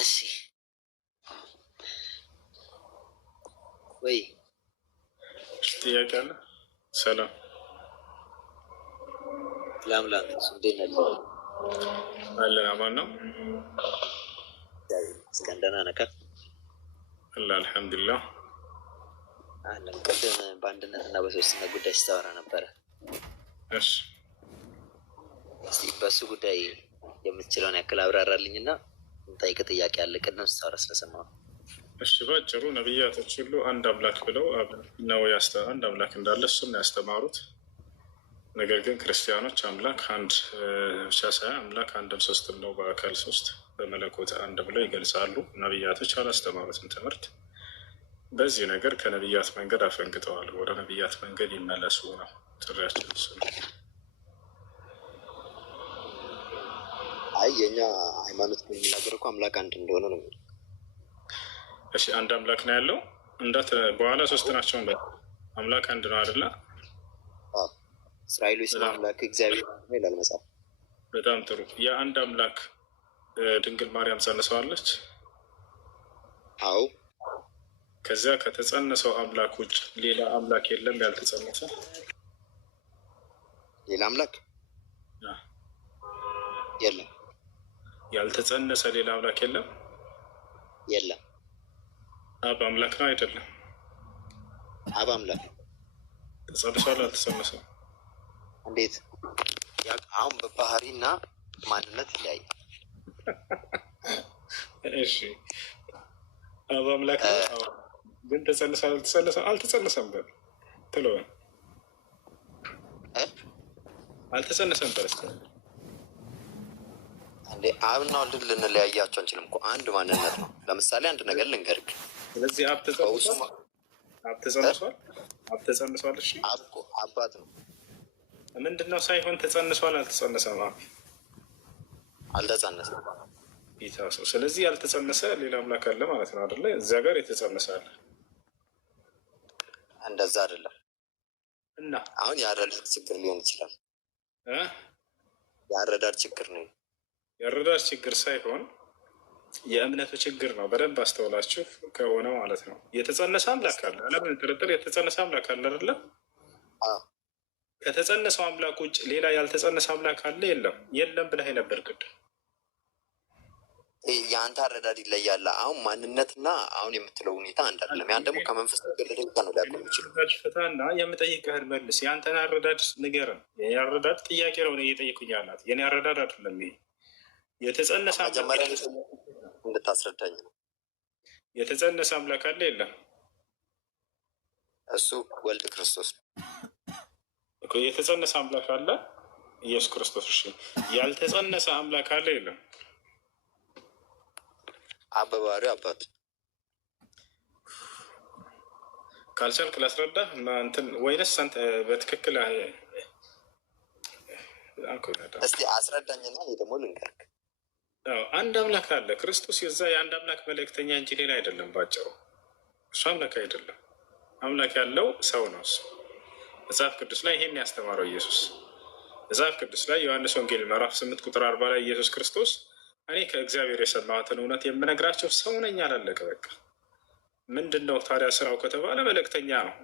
እሺ ወይ ጥያቄ አለ? ሰላም ላምላክ እንዴት ነህ? አለን። አማን ነው እስከንደና ነካ አላ አልሐምዱሊላህ አለን። ቅድም በአንድነትና በሶስትነት ጉዳይ ስታወራ ነበረ። እሺ እስቲ በሱ ጉዳይ የምትችለውን ያክል አብራራልኝና ጠይቅ። ጥያቄ አለ ቅድም ስታወራ ስለሰማሁ። እሺ ባጭሩ ነቢያቶች ሁሉ አንድ አምላክ ብለው ነው አንድ አምላክ እንዳለ እሱን ያስተማሩት። ነገር ግን ክርስቲያኖች አምላክ አንድ ብቻ ሳይሆን አምላክ አንድም ሶስትም ነው፣ በአካል ሶስት በመለኮት አንድ ብለው ይገልጻሉ። ነቢያቶች አላስተማሩትም ትምህርት። በዚህ ነገር ከነቢያት መንገድ አፈንግጠዋል። ወደ ነቢያት መንገድ ይመለሱ ነው ጥሪያችን እሱ ነው። አይ የኛ ሃይማኖት የሚናገር እኮ አምላክ አንድ እንደሆነ ነው። እሺ አንድ አምላክ ነው ያለው በኋላ ሶስት ናቸው አምላክ አንድ ነው አይደለ? እስራኤሎች ስለ አምላክ እግዚአብሔር ይላል መጽሐፍ። በጣም ጥሩ። የአንድ አምላክ ድንግል ማርያም ጸንሰዋለች? አዎ። ከዚያ ከተጸነሰው አምላክ ውጭ ሌላ አምላክ የለም ያልተጸነሰ? ሌላ አምላክ የለም። ያልተጸነሰ ሌላ አምላክ የለም? የለም። አብ አምላክ ነው አይደለም? አብ አምላክ ተጸንሷል አልተጸነሰም? እንዴት? አሁን በባህሪና ማንነት ይለያያል። እሺ አብ አምላክ ነው ግን ተጸንሷል አልተጸነሰም? አልተጸነሰም በል ትለዋል። አልተጸነሰም በል እንዴ አብና ወልድ ልንለያያቸው አንችልም እኮ አንድ ማንነት ነው። ለምሳሌ አንድ ነገር ልንገርክ። ስለዚህ አብ ተጸንሷል? አብ ተጸንሷል። እሺ አብ እኮ አባት ነው። ምንድነው ሳይሆን ተጸንሷል አልተጸነሰም? አልተጸነሰም ጌታ ሰው። ስለዚህ ያልተጸነሰ ሌላ አምላክ አለ ማለት ነው አይደለ? እዚያ ጋር የተጸነሰ አለ። እንደዛ አይደለም። እና አሁን የአረዳድ ችግር ሊሆን ይችላል። የአረዳድ ችግር ነው። የአረዳድ ችግር ሳይሆን የእምነቱ ችግር ነው። በደንብ አስተውላችሁ ከሆነ ማለት ነው። የተጸነሰ አምላክ አለ፣ ለምን ጥርጥር? የተጸነሰ አምላክ አለ አይደለ? ከተጸነሰው አምላክ ውጭ ሌላ ያልተጸነሰ አምላክ አለ? የለም። የለም ብለህ ነበር ቅድም። የአንተ አረዳድ ይለያል። አሁን ማንነትና አሁን የምትለው ሁኔታ አንድ አይደለም። ያን ደግሞ ከመንፈስ ገለደታ ነው ሊያቆም ይችላል። ፍታና የምጠይቅህን መልስ። የአንተን አረዳድ ንገረን። የኔ አረዳድ ጥያቄ ነው እየጠየኩኝ ያላት። የኔ አረዳድ አይደለም ይሄ። የተጸነሰ መጀመሪያ እንድታስረዳኝ ነው። የተጸነሰ አምላክ አለ? የለም። እሱ ወልድ ክርስቶስ ነው። የተጸነሰ አምላክ አለ ኢየሱስ ክርስቶስ። እሺ ያልተጸነሰ አምላክ አለ? የለም። በባህሪው አባት። ካልቻልክ ላስረዳ እንትን ወይንስ አንተ በትክክል እስቲ አስረዳኝና እኔ ደግሞ ልንገርክ። አንድ አምላክ አለ ክርስቶስ። የዛ የአንድ አምላክ መልእክተኛ እንጂ ሌላ አይደለም። ባጭሩ እሱ አምላክ አይደለም። አምላክ ያለው ሰው ነው። እሱ መጽሐፍ ቅዱስ ላይ ይሄን ያስተማረው ኢየሱስ። መጽሐፍ ቅዱስ ላይ ዮሐንስ ወንጌል ምዕራፍ 8 ቁጥር 40 ላይ ኢየሱስ ክርስቶስ እኔ ከእግዚአብሔር የሰማሁትን እውነት የምነግራቸው ሰው ነኝ አላለቀ። በቃ ምንድን ነው ታዲያ ስራው ከተባለ መልእክተኛ ነው።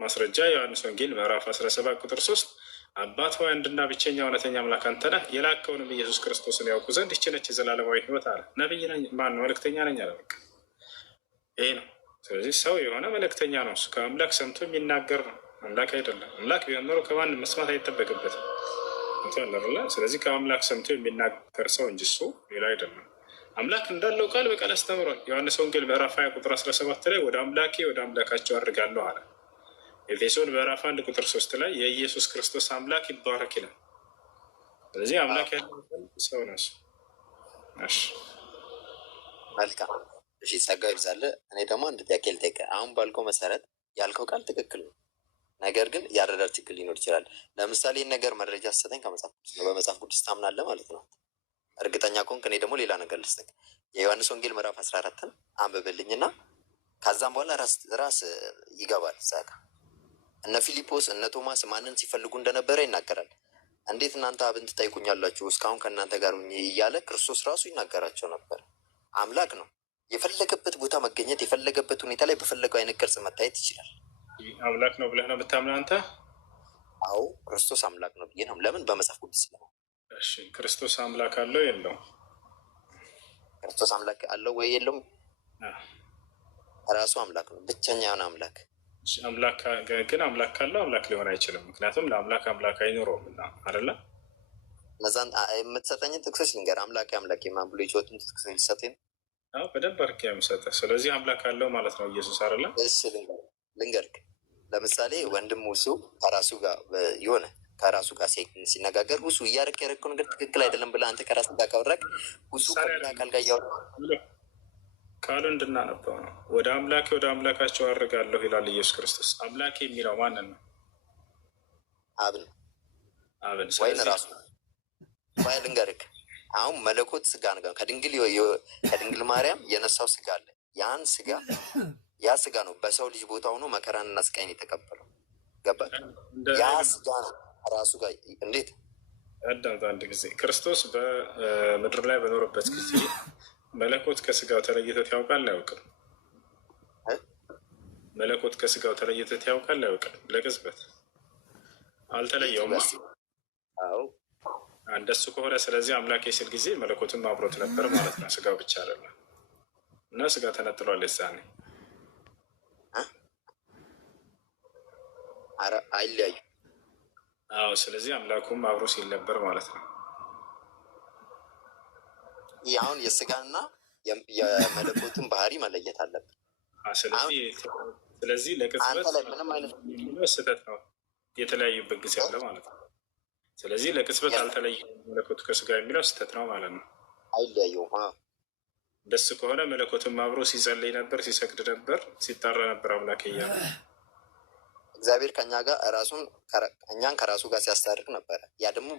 ማስረጃ ዮሐንስ ወንጌል ምዕራፍ 17 ቁጥር 3 አባት ሆይ አንድና ብቸኛ እውነተኛ አምላክ አንተ ነህ፣ የላከውንም ኢየሱስ ክርስቶስን ያውቁ ዘንድ ይህች ነች የዘላለማዊ ሕይወት አለ። ነቢይ ነኝ ማን መልእክተኛ ነኝ አለ። በቃ ይሄ ነው። ስለዚህ ሰው የሆነ መልእክተኛ ነው። እሱ ከአምላክ ሰምቶ የሚናገር ነው። አምላክ አይደለም። አምላክ ቢሆን ኖሮ ከማንም መስማት አይጠበቅበትም። ስለዚህ ከአምላክ ሰምቶ የሚናገር ሰው እንጂ እሱ ሌላ አይደለም። አምላክ እንዳለው ቃል በቃል አስተምሯል። ዮሐንስ ወንጌል ምዕራፍ 20 ቁጥር 17 ላይ ወደ አምላኬ ወደ አምላካቸው አድርጋለሁ አለ። ኤፌሶን ምዕራፍ 1 ቁጥር 3 ላይ የኢየሱስ ክርስቶስ አምላክ ይባረክ ይላል። ስለዚህ አምላክ ያለው ሰው ነው። መልካም እሺ፣ ጸጋ ይብዛልህ። እኔ ደግሞ አንድ ጥያቄ ልጠይቅህ። አሁን ባልከው መሰረት ያልከው ቃል ትክክል ነው። ነገር ግን የአረዳድ ችግር ሊኖር ይችላል። ለምሳሌ ይህን ነገር መረጃ ስትሰጠኝ ከመጽሐፍ ቅዱስ ነው። በመጽሐፍ ቅዱስ ታምናለህ ማለት ነው። እርግጠኛ ከሆንክ እኔ ደግሞ ሌላ ነገር ልስጠኝ። የዮሐንስ ወንጌል ምዕራፍ 14ን አንብብልኝና ከዛም በኋላ ራስ ይገባል። ጸጋ እነ ፊልጶስ እነ ቶማስ ማንን ሲፈልጉ እንደነበረ ይናገራል። እንዴት እናንተ አብን ትጠይቁኛላችሁ? እስካሁን ከእናንተ ጋር እያለ ክርስቶስ ራሱ ይናገራቸው ነበር። አምላክ ነው። የፈለገበት ቦታ መገኘት፣ የፈለገበት ሁኔታ ላይ በፈለገው አይነት ቅርጽ መታየት ይችላል። አምላክ ነው ብለህ ነው የምታምነው አንተ? አዎ ክርስቶስ አምላክ ነው ብዬ ነው። ለምን? በመጽሐፍ ቅዱስ ነው። እሺ ክርስቶስ አምላክ አለው የለውም? ክርስቶስ አምላክ አለው ወይ የለውም? ራሱ አምላክ ነው፣ ብቸኛ የሆነ አምላክ። አምላክ ግን አምላክ ካለው አምላክ ሊሆን አይችልም። ምክንያቱም ለአምላክ አምላክ አይኖረውም እና አይደለ? እነዛን የምትሰጠኝን ጥቅሶች ልንገር። አምላክ አምላክ ማን ብሎ የጮቱን ጥቅሶች ሊሰጠኝ በደንብ አድርጌ የምሰጠህ። ስለዚህ አምላክ አለው ማለት ነው ኢየሱስ አይደለ? እሺ ልንገርክ። ለምሳሌ ወንድም ውሱ ከራሱ ጋር የሆነ ከራሱ ጋር ሲነጋገር ውሱ እያደረክ ያደረግከው ነገር ትክክል አይደለም ብለህ አንተ ከራሱ ጋር ካወራክ ውሱ ከሌላ አካል ጋር እያወራ ቃሉ እንድናነበው ነው። ወደ አምላካቸው አድርጋለሁ ይላል ኢየሱስ ክርስቶስ። አምላክ የሚለው ማንን ነው? አብን አብን ወይን ራሱ ወይ ልንገርክ። አሁን መለኮት ስጋ ነው። ከድንግል ማርያም የነሳው ስጋ አለ። ያ ስጋ ነው በሰው ልጅ ቦታ ሆኖ መከራንና ስቃይን የተቀበለው። ገባ? ያ ስጋ ነው ራሱ ጋር እንዴት አዳምጥ። አንድ ጊዜ ክርስቶስ በምድር ላይ በኖረበት ጊዜ መለኮት ከስጋው ተለይቶት ያውቃል አያውቅም? መለኮት ከስጋው ተለይቶት ያውቃል አያውቅም? ለቅጽበት አልተለየውም። አዎ እንደሱ ከሆነ ስለዚህ አምላክ ሲል ጊዜ መለኮትም አብሮት ነበር ማለት ነው። ስጋው ብቻ አይደለም እና ስጋ ተነጥሏል የዛኔ። አይለያዩ። አዎ ስለዚህ አምላኩም አብሮ ሲል ነበር ማለት ነው። ይህ አሁን የስጋና የመለኮትን ባህሪ መለየት አለብን። ስለዚህ ለቅጽበት ስህተት ነው የተለያዩበት ጊዜ አለ ማለት ነው። ስለዚህ ለቅጽበት አልተለየም መለኮቱ ከስጋ የሚለው ስህተት ነው ማለት ነው። አይለያዩም። ደስ ከሆነ መለኮትም አብሮ ሲጸልይ ነበር፣ ሲሰግድ ነበር፣ ሲጣራ ነበር አምላክ እያለ እግዚአብሔር ከኛ ጋር እኛን ከራሱ ጋር ሲያስታርቅ ነበረ። ያ ደግሞ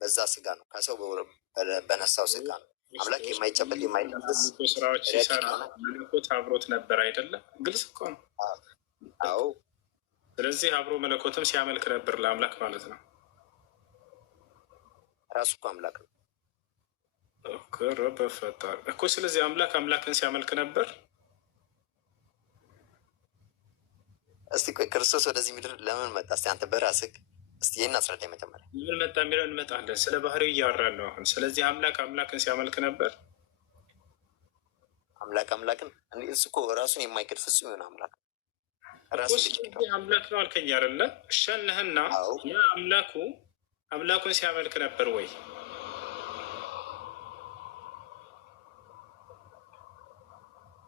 በዛ ስጋ ነው፣ ከሰው በነሳው ስጋ ነው። አምላክ የማይጨበጥ የማይዳሰስ ስራዎች ሲሰራ መለኮት አብሮት ነበር አይደለም? ግልጽ እኮ ነው። አዎ ስለዚህ አብሮ መለኮትም ሲያመልክ ነበር ለአምላክ ማለት ነው። ራሱ እኮ አምላክ ነው እኮ። ስለዚህ አምላክን ሲያመልክ ነበር። እስቲ ክርስቶስ ወደዚህ ምድር ለምን መጣ? እስቲ አንተ በራስህ እስቲ ይህን አስረዳኝ መጀመሪያ። ለምን መጣ የሚለው እንመጣለን። ስለ ባህሪው እያወራን ነው አሁን። ስለዚህ አምላክን ሲያመልክ ነበር። አምላክን እሱ እኮ ራሱን የማይክድ ፍጹም የሆነ አምላክ አምላክ ነው አልከኝ አይደለ? እሸንህና ያ አምላኩን ሲያመልክ ነበር ወይ?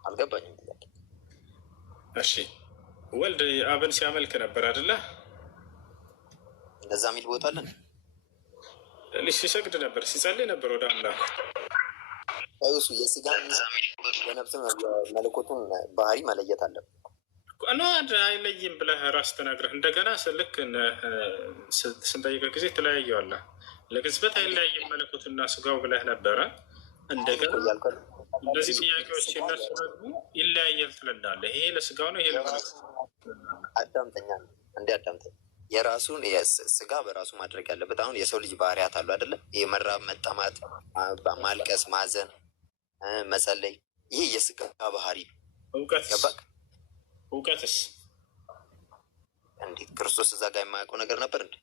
አልገባኝም። እሺ ወልድ አብን ሲያመልክ ነበር አይደለ? እንደዛ የሚል ቦታ አለን። ሲሰግድ ነበር፣ ሲጸልይ ነበር ወደ አምላክ። እሱ የስጋ የነፍስ መለኮቱን ባህሪ መለየት አለብን። አይለይም ብለህ ራስ ተናግረህ እንደገና ልክ ስንጠይቀህ ጊዜ ትለያየዋለህ። ለቅጽበት አይለያይም መለኮቱና ስጋው ብለህ ነበረ። እንደገና እነዚህ ጥያቄዎች ሲነሱ ደግሞ ይለያያል ትለናለህ። ይሄ ለስጋው ነው፣ ይሄ ለመለኮቱ። አዳምጠኛ አዳምጠኝ። የራሱን ስጋ በራሱ ማድረግ ያለበት። አሁን የሰው ልጅ ባህሪያት አሉ አይደለም? ይህ መራብ፣ መጠማት፣ ማልቀስ፣ ማዘን፣ መጸለይ፣ ይህ የስጋ ባህሪ ነው። እውቀትስ እንዴት? ክርስቶስ እዛ ጋር የማያውቀው ነገር ነበር እንዴ?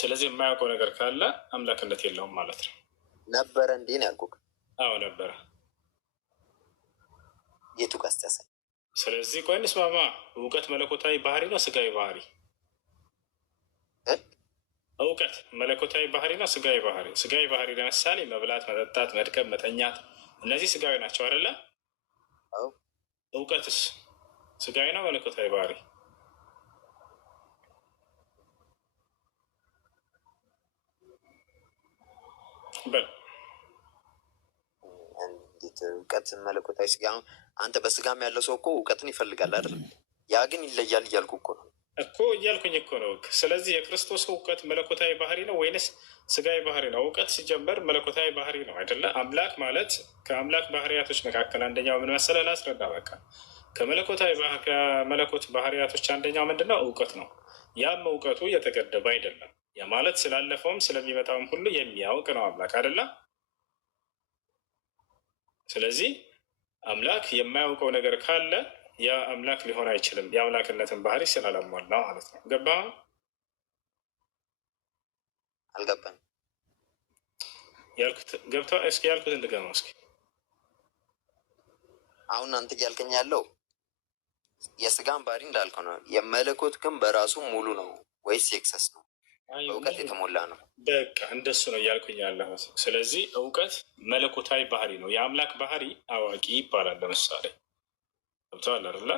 ስለዚህ የማያውቀው ነገር ካለ አምላክነት የለውም ማለት ነው። ነበረ እንዴ ነው ያልኩህ። አዎ ነበረ። የቱ ጋር ያሳይ? ስለዚህ ቆይ እንስማማ። እውቀት መለኮታዊ ባህሪ ነው ስጋዊ ባህሪ? እውቀት መለኮታዊ ባህሪ ነው ስጋዊ ባህሪ? ስጋዊ ባህሪ ለምሳሌ መብላት፣ መጠጣት፣ መድከም፣ መተኛት፣ እነዚህ ስጋዊ ናቸው አይደለ? እውቀትስ ስጋዊ ነው መለኮታዊ ባህሪ? እውቀት መለኮታዊ ስጋ። አንተ በስጋም ያለው ሰው እኮ እውቀትን ይፈልጋል አይደል? ያ ግን ይለያል እያልኩ እኮ ነው እያልኩኝ እኮ ነው። ስለዚህ የክርስቶስ እውቀት መለኮታዊ ባህሪ ነው ወይንስ ስጋዊ ባህሪ ነው? እውቀት ሲጀመር መለኮታዊ ባህሪ ነው አይደለ? አምላክ ማለት ከአምላክ ባህሪያቶች መካከል አንደኛው ምን መሰለህ? ላስረዳ። በቃ ከመለኮት ባህሪያቶች አንደኛው ምንድነው? እውቀት ነው። ያም እውቀቱ የተገደበ አይደለም። ያ ማለት ስላለፈውም ስለሚመጣውም ሁሉ የሚያውቅ ነው አምላክ አይደለ? ስለዚህ አምላክ የማያውቀው ነገር ካለ ያ አምላክ ሊሆን አይችልም፣ የአምላክነትን ባህሪ ስላላሟላ ማለት ነው። ገባ? አልገባኝ። ያልኩት ገብታ? እስኪ ያልኩትን ድገመው እስኪ። አሁን አንተ እያልከኝ ያለው የስጋን ባህሪ እንዳልከው ነው። የመለኮት ግን በራሱ ሙሉ ነው ወይስ ኤክሰስ ነው? እውቀት የተሞላ ነው። በቃ እንደሱ ነው እያልኩኝ ያለሁት። ስለዚህ እውቀት መለኮታዊ ባህሪ ነው። የአምላክ ባህሪ አዋቂ ይባላል። ለምሳሌ ገብተዋል አይደለ?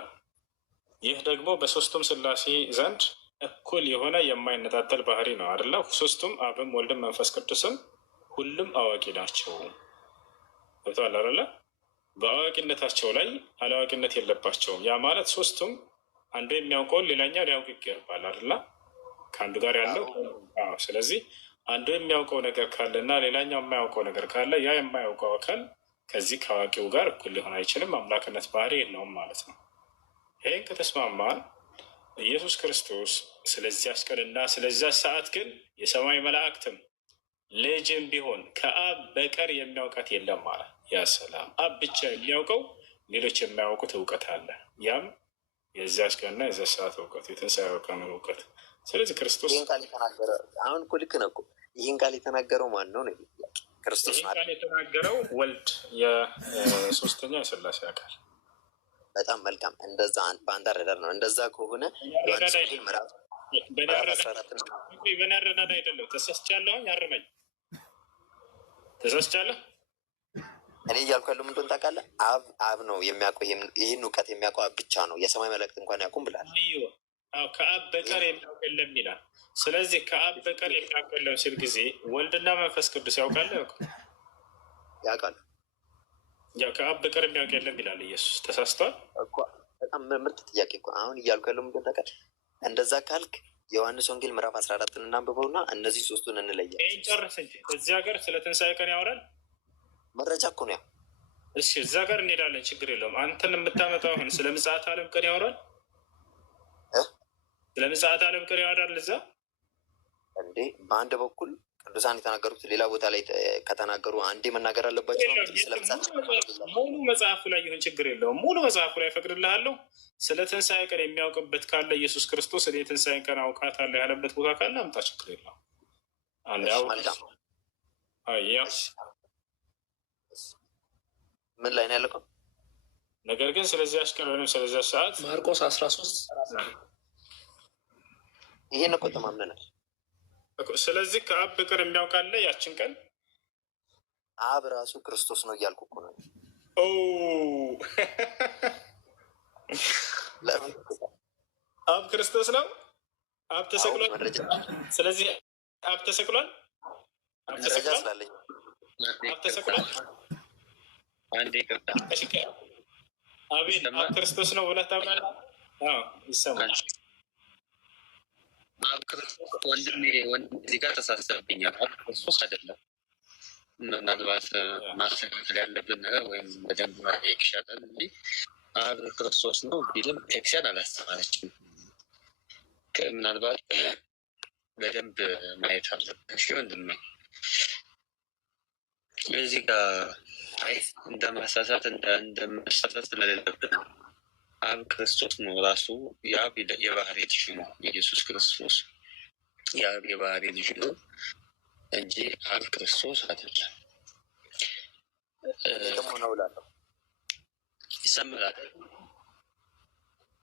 ይህ ደግሞ በሶስቱም ስላሴ ዘንድ እኩል የሆነ የማይነጣጠል ባህሪ ነው አይደለ? ሶስቱም አብም ወልድም መንፈስ ቅዱስም ሁሉም አዋቂ ናቸው። ገብተዋል አይደለ? በአዋቂነታቸው ላይ አላዋቂነት የለባቸውም። ያ ማለት ሶስቱም አንዱ የሚያውቀውን ሌላኛው ሊያውቅ ይገባል አይደለ? ከአንዱ ጋር ያለው። ስለዚህ አንዱ የሚያውቀው ነገር ካለ እና ሌላኛው የማያውቀው ነገር ካለ ያ የማያውቀው አካል ከዚህ ከአዋቂው ጋር እኩል ሊሆን አይችልም። አምላክነት ባህሪ የለውም ማለት ነው። ይህን ከተስማማን ኢየሱስ ክርስቶስ ስለዚያች ቀንና ስለዚያች ሰዓት ግን የሰማይ መላእክትም ልጅም ቢሆን ከአብ በቀር የሚያውቃት የለም ማለት። ያ ሰላም! አብ ብቻ የሚያውቀው ሌሎች የማያውቁት እውቀት አለ። ያም የዚያች ቀንና የዚያች ሰዓት እውቀት፣ የትንሣኤው ቀን እውቀት። ስለዚህ ክርስቶስ ይህን ቃል የተናገረ አሁን እኮ ልክ ነው እኮ። ይህን ቃል የተናገረው ማን ነው? ክርስቶስ። ይህን ቃል የተናገረው ወልድ፣ የሶስተኛ የሥላሴ አካል። በጣም መልካም። እንደዛ በአንድ አረዳድ ነው። እንደዛ ከሆነ በእኔ አረዳድ አይደለም። ተሳስቻለሁኝ፣ አርመኝ። ተሳስቻለሁ። እኔ እያልኩ ያለው ምንድን ታውቃለህ? አብ ነው የሚያውቀው። ይህን እውቀት የሚያውቀው አብ ብቻ ነው። የሰማይ መላእክት እንኳን ያውቁም ብላል። ከአብ በቀር የሚያውቅ የለም ይላል። ስለዚህ ከአብ በቀር የሚያውቅ የለም ሲል ጊዜ ወልድና መንፈስ ቅዱስ ያውቃል? ያውቃል። ከአብ በቀር የሚያውቅ የለም ይላል ኢየሱስ። ተሳስቷል። በጣም ምርጥ ጥያቄ እኮ። አሁን እያልኩ ያለው ምንድን ታውቃለህ? እንደዛ ካልክ ዮሐንስ ወንጌል ምዕራፍ 14 እናንብበውና እነዚህ ሶስቱን እንለያለን። ይህን ጨርስ እንጂ እዚህ ሀገር ስለ ትንሣኤ ቀን ያወራል። መረጃ እኮ ነው። እሺ እዛ ጋር እንሄዳለን፣ ችግር የለውም። አንተን የምታመጣው አሁን ስለ ምጽአት ዓለም ቀን ያወራል። ስለ ምጽአት ዓለም ቀን ያወራል እዛ እንዴ? በአንድ በኩል ቅዱሳን የተናገሩት ሌላ ቦታ ላይ ከተናገሩ አንዴ መናገር አለባቸው። ሙሉ መጽሐፉ ላይ ይሁን ችግር የለውም። ሙሉ መጽሐፉ ላይ ፈቅድልሃለሁ። ስለ ትንሣኤ ቀን የሚያውቅበት ካለ ኢየሱስ ክርስቶስ እኔ ትንሣኤ ቀን አውቃታለሁ ያለበት ቦታ ካለ አምጣ፣ ችግር የለውም። ምን ላይ ነው ያለቀው? ነገር ግን ስለዚያች ቀን ወይም ስለዚያች ሰዓት ማርቆስ 13 ይሄን እኮ ተማምነናል። ስለዚህ ከአብ በቀር የሚያውቃለ ያችን ቀን አብ ራሱ ክርስቶስ ነው እያልኩ እኮ ነው። አብ ክርስቶስ ነው። አብ ተሰቅሏል። ስለዚህ አብ ተሰቅሏል። አብ ተሰቅሏል። አንዴ ቅርታ አቤል አብ ክርስቶስ ነው ብለህ ታምናለህ? ይሰማል። አብ ክርስቶስ ወንድሜ እዚህ ጋር ተሳሰብኛል። አብ ክርስቶስ አይደለም። ምናልባት ማስተካከል ያለብን ነገር ወይም በደንብ ማየቅ ይሻላል እንጂ አብ ክርስቶስ ነው ቢልም ቤተክርስቲያን አላስተማረችም። ምናልባት በደንብ ማየት አለብን። ወንድሜ እዚህ ጋር እንደማሳሳት ስለሌለብን አብ ክርስቶስ ነው። ራሱ የአብ የባህሪ ልጅ ነው። ኢየሱስ ክርስቶስ የአብ የባህሪ ልጅ ነው እንጂ አብ ክርስቶስ አይደለም። ይሰምራል።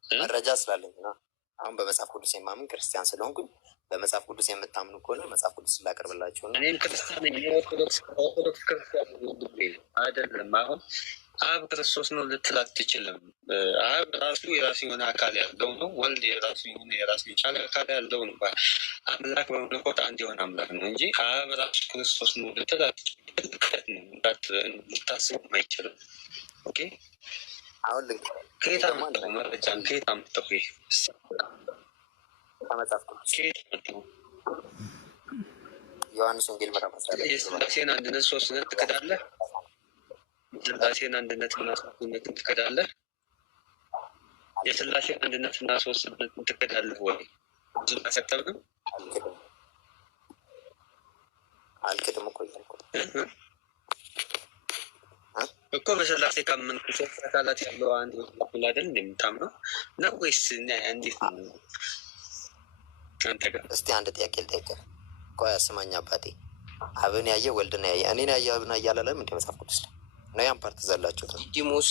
መረጃ ስላለኝ ነው። አሁን በመጽሐፍ ቅዱስ የማምን ክርስቲያን ስለሆንኩኝ በመጽሐፍ ቅዱስ የምታምኑ ከሆነ መጽሐፍ ቅዱስ ስላቀርብላችሁ ነው። እኔም ክርስቲያን ኦርቶዶክስ ክርስቲያን አይደለም። አሁን አብ ክርስቶስ ነው ልትል አትችልም። አብ ራሱ የራሱ የሆነ አካል ያለው ነው። ወልድ የራሱ የሆነ የራሱ የቻለ አካል ያለው ነው። አምላክ በመለኮት አንድ የሆነ አምላክ ነው እንጂ አብ ራሱ ክርስቶስ ነው ልትል አትችልም። ልታስቡ አይችልም። ኦኬ አሁን ከየት አመጣው መረጃን? ከየት አመጣው? ከመጽሐፍ ቅዱስ ዮሐንስ ወንጌል ምዕራፍ 14 የሥላሴን አንድነት ሶስትነት ትክዳለህ? የሥላሴን አንድነትና ሶስትነትን ትክዳለህ? የሥላሴን አንድነትና ሶስትነትን ትክዳለህ ወይ? ብዙ አሰጠብም አልክድም እኮ እያልኩ እኮ በስላሴ ካመንክ ሶስት አካላት ያለው አንድ በኩል አይደል እንደምታምነው ነው ወይስ እንዴት ነው? አንተ ጋር እስቲ አንድ ጥያቄ ልጠይቅህ። ቆይ አስማኝ አባቴ። አብን ያየ ወልድን ያየ እኔን ያየ አብን አያላለም እንደ መጽሐፍ ቅዱስ ነው። ያን ፓርት ዘላችሁት። ዲሞስ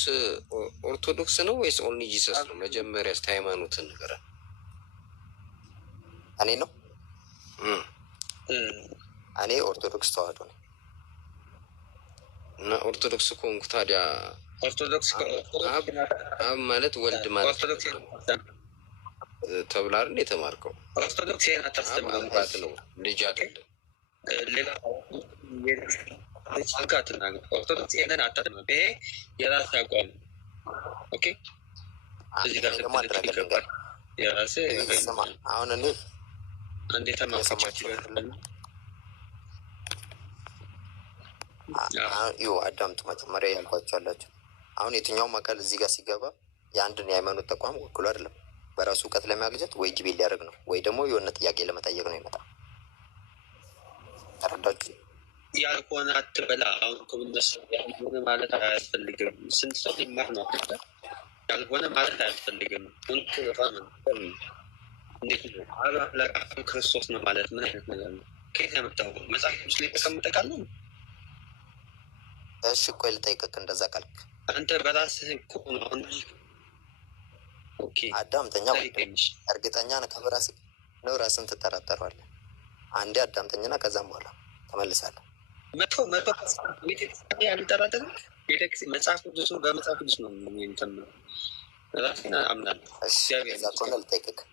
ኦርቶዶክስ ነው ወይስ ኦንሊ ጂሰስ ነው? መጀመሪያ እስቲ ሃይማኖትን ንገረን። እኔ ነው እኔ ኦርቶዶክስ ተዋህዶ ነው። እና ኦርቶዶክስ ከሆንኩ ታዲያ ኦርቶዶክስ አብ ማለት ወልድ ማለት ተብላ አይደል የተማርከው? ኦርቶዶክስ ይሄን አታስተምርም ነው ልጅ አይደለም። ሌላ ኦርቶዶክስ ይሄንን አታስተምርም። ይሄ የራስ አቋም። ኦኬ እዚህ ጋር ስትል የራስ አሁን እኔ አንዴ ተማከቻችሁ ይኸው አዳምጡ። መጀመሪያ ያልኳቸው አላቸው። አሁን የትኛውም አካል እዚህ ጋር ሲገባ የአንድን የሃይማኖት ተቋም ወክሎ አይደለም በራሱ እውቀት ለማግኘት ወይ ጅቤል ሊያደርግ ነው ወይ ደግሞ የሆነ ጥያቄ ለመጠየቅ ነው ይመጣል። ተረዳችሁ? ያልሆነ አትበላ። አሁን ከብነስ ያልሆነ ማለት አያስፈልግም። ስንት ሰው ሊማር ነው? ያልሆነ ማለት አያስፈልግም። እንዴት ነው አምላክ ክርስቶስ ነው ማለት ምን አይነት ነገር ነው? ከየት ያመጣው? መጽሐፍ ቅዱስ ላይ ተቀምጠ ቃል ነው? እሺ ቆይ ልጠይቅህ። እንደዛ ቃልክ አንተ በራስህ እኮ ነው። ኦኬ አዳምጠኛ። እርግጠኛ ነህ ከበራስህ ነው? ራስን ትጠራጠረዋለህ። አንዴ አዳምጠኝና ከዛም በኋላ ተመልሳለህ። መቶ ቤተክርስቲያን ያልጠራጠርም ቤተክርስቲያን መጽሐፍ ቅዱስን በመጽሐፍ ቅዱስ ነው የምተምነው። ራሴን አምናለሁ። እዛ ከሆነ ልጠይቅህ።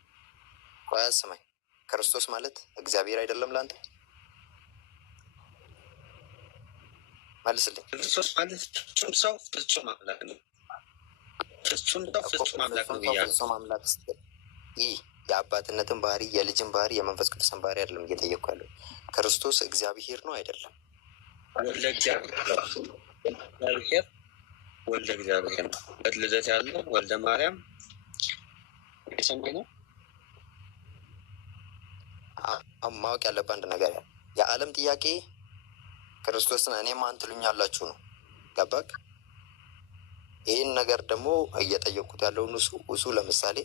ቆይ አስማኝ። ክርስቶስ ማለት እግዚአብሔር አይደለም ለአንተ? መልስልኝ። ክርስቶስ ማለት ፍጹም ሰው ፍጹም አምላክ ነው። ፍጹም ሰው ፍጹም አምላክ ነው ብያለሁ። ፍጹም አምላክ ስትል ይህ የአባትነትን ባህሪ፣ የልጅን ባህሪ፣ የመንፈስ ቅዱስን ባህሪ አይደለም እየጠየቅኩ ያለው። ክርስቶስ እግዚአብሔር ነው አይደለም? ወልደ እግዚአብሔር ነው። ልደት ያለው ወልደ ማርያም የሰማይ ነው። ማወቅ ያለብህ አንድ ነገር የዓለም ጥያቄ ክርስቶስን እኔ ማን ትሉኛላችሁ ነው። ገባክ? ይህን ነገር ደግሞ እየጠየቅኩት ያለውን እሱ ለምሳሌ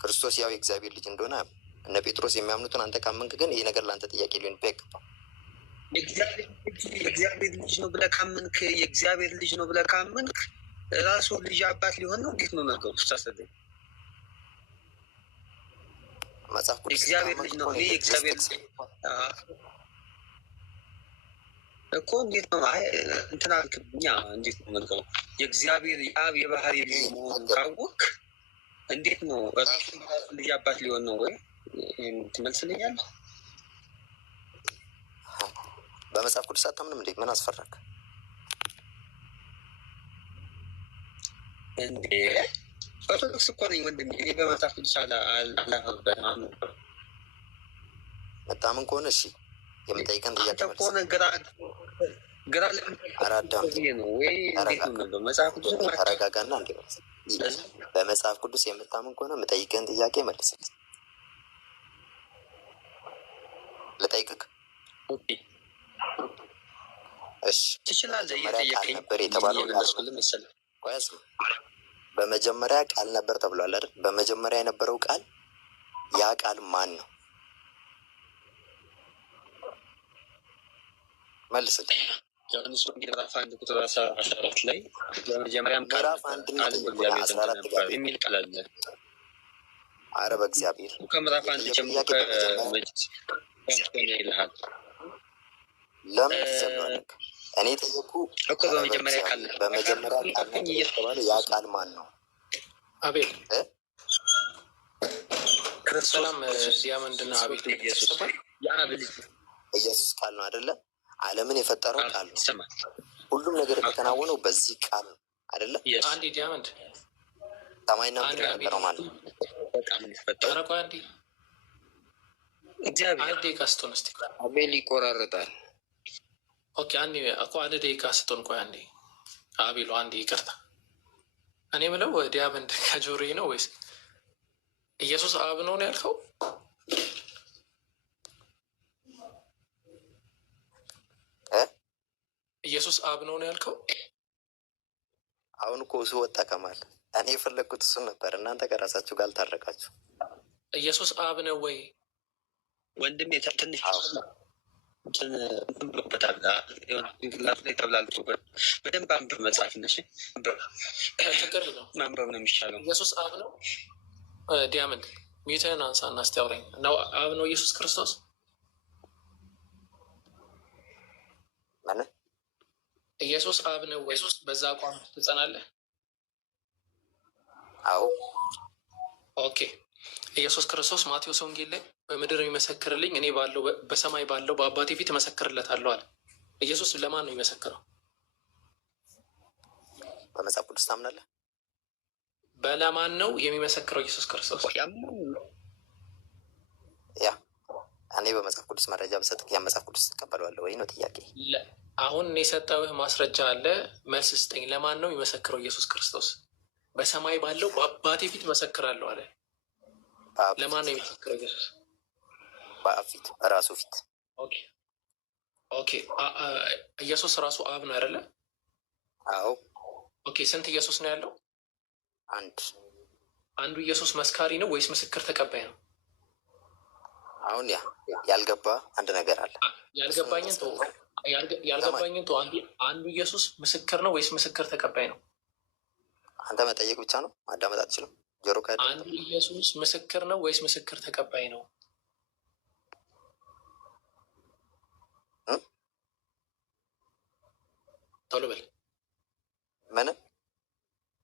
ክርስቶስ ያው የእግዚአብሔር ልጅ እንደሆነ እነ ጴጥሮስ የሚያምኑትን አንተ ካመንክ ግን ይህ ነገር ለአንተ ጥያቄ ሊሆን ይገባል። የእግዚአብሔር ልጅ ነው ብለህ ካመንክ የእግዚአብሔር ልጅ ነው ብለህ ካመንክ ራሱ ልጅ አባት ሊሆን ነው። እንዴት ነው ነገሩ? ስታሰደኝ መጽሐፍ ቅዱስ እግዚአብሔር ልጅ ነው። የእግዚአብሔር እኮ እንዴት ነው እንትን አልክብኛ? እንዴት ነው ነገሩ? የእግዚአብሔር የአብ የባህሪ ልጅ መሆኑን ካወቅ እንዴት ነው ራሱ ልጅ አባት ሊሆን ነው ወይ? ትመልስልኛለህ? በመጽሐፍ ቅዱስ አታምንም እንዴ? ምን አስፈራክ እንዴ? ኦርቶዶክስ እኮ ነኝ ወንድሜ። እኔ በመጽሐፍ ቅዱስ አላፈበትም። መታምን ከሆነ እሺ የምጠይቀን ጥያቄ ከሆነ ግራ ነው ወይ? ተረጋጋና እንዲ በመጽሐፍ ቅዱስ የምታምን ከሆነ የምጠይቀን ጥያቄ መልስልኝ። ልጠይቅክ? እሺ ትችላለህ። ቃል ነበር የተባለው በመጀመሪያ ቃል ነበር ተብሏል አይደል? በመጀመሪያ የነበረው ቃል ያ ቃል ማን ነው? መልስልኝ። ዮሐንስ ወንጌል ምዕራፍ 1:14 ላይ በመጀመሪያም ምዕራፍ 1 የሚል ቃል አለ። ኧረ በእግዚአብሔር ከምዕራፍ 1 ጀምሮ ይልሃል። ለምን ትዘጋለህ? እኔ ጠየቁ እኮ በመጀመሪያ ቃል በመጀመሪያ ቃል የተባለ ያ ቃል ማን ነው? አቤል ሰላም ዲያመንድና አቤል ኢየሱስ የአብ ልጅ ኢየሱስ ቃል ነው አይደለ? ዓለምን የፈጠረው ቃል ነው። ሁሉም ነገር የተከናወነው በዚህ ቃል ነው አይደለ? አንድ ዲያመንድ ሰማይና ምድር የነበረው ማለት ነው። አንድ ደቂቃ ስቶን እስኪ አቤል ይቆራረጣል። ኦኬ አንድ ደቂቃ ስቶን። ቆይ አንዴ አቤሉ አንዴ ይቅርታ። እኔ ምለው ዲያመንድ ከጆሮዬ ነው ወይስ ኢየሱስ አብ ነው ያልከው? ኢየሱስ አብ ነው ያልከው? አሁን እኮ እሱ ወጣ ከማል እኔ የፈለግኩት እሱን ነበር። እናንተ ከራሳችሁ ጋር አልታረቃችሁ። ኢየሱስ አብ ነው ወይ? ወንድም ትንሽ ብሎበታል። ጭንቅላት ላይ ተብላልቶበት በደንብ አንብብ መጽሐፍ ነሽ ችግር ነው ማንበብ ነው የሚሻለው። ኢየሱስ አብ ነው። ዲያመንድ ሚትህን አንሳ እና እስቲ አውራኝ ነው። አብ ነው ኢየሱስ ክርስቶስ? ማለት ኢየሱስ አብ ነው ወይ? በዛ አቋም ትጸናለህ? አዎ። ኦኬ። ኢየሱስ ክርስቶስ ማቴዎስ ወንጌል ላይ በምድር የሚመሰክርልኝ እኔ ባለው በሰማይ ባለው በአባቴ ፊት እመሰክርለታለሁ አለ። ኢየሱስ ለማን ነው የሚመሰክረው? በመጽሐፍ ቅዱስ ታምናለህ? በለማን ነው የሚመሰክረው ኢየሱስ ክርስቶስ? ያ እኔ በመጽሐፍ ቅዱስ መረጃ ብሰጥህ ያ መጽሐፍ ቅዱስ ትቀበለዋለህ ወይ ነው ጥያቄ። አሁን የሰጠውህ ማስረጃ አለ፣ መልስ ስጠኝ። ለማን ነው የሚመሰክረው ኢየሱስ ክርስቶስ? በሰማይ ባለው በአባቴ ፊት እመሰክራለሁ አለ። ለማን ነው የሚመሰክረው ኢየሱስ? በአብ ፊት፣ በራሱ ፊት። ኦኬ። ኢየሱስ ራሱ አብ ነው አይደለ? አዎ። ኦኬ። ስንት ኢየሱስ ነው ያለው? አንዱ ኢየሱስ መስካሪ ነው ወይስ ምስክር ተቀባይ ነው? አሁን ያልገባ አንድ ነገር አለ። ያልገባኝን ቶ አንዱ ኢየሱስ ምስክር ነው ወይስ ምስክር ተቀባይ ነው? አንተ መጠየቅ ብቻ ነው፣ ማዳመጥ አትችልም። ጆሮ ካለ አንዱ ኢየሱስ ምስክር ነው ወይስ ምስክር ተቀባይ ነው? ቶሎ በል። ምን?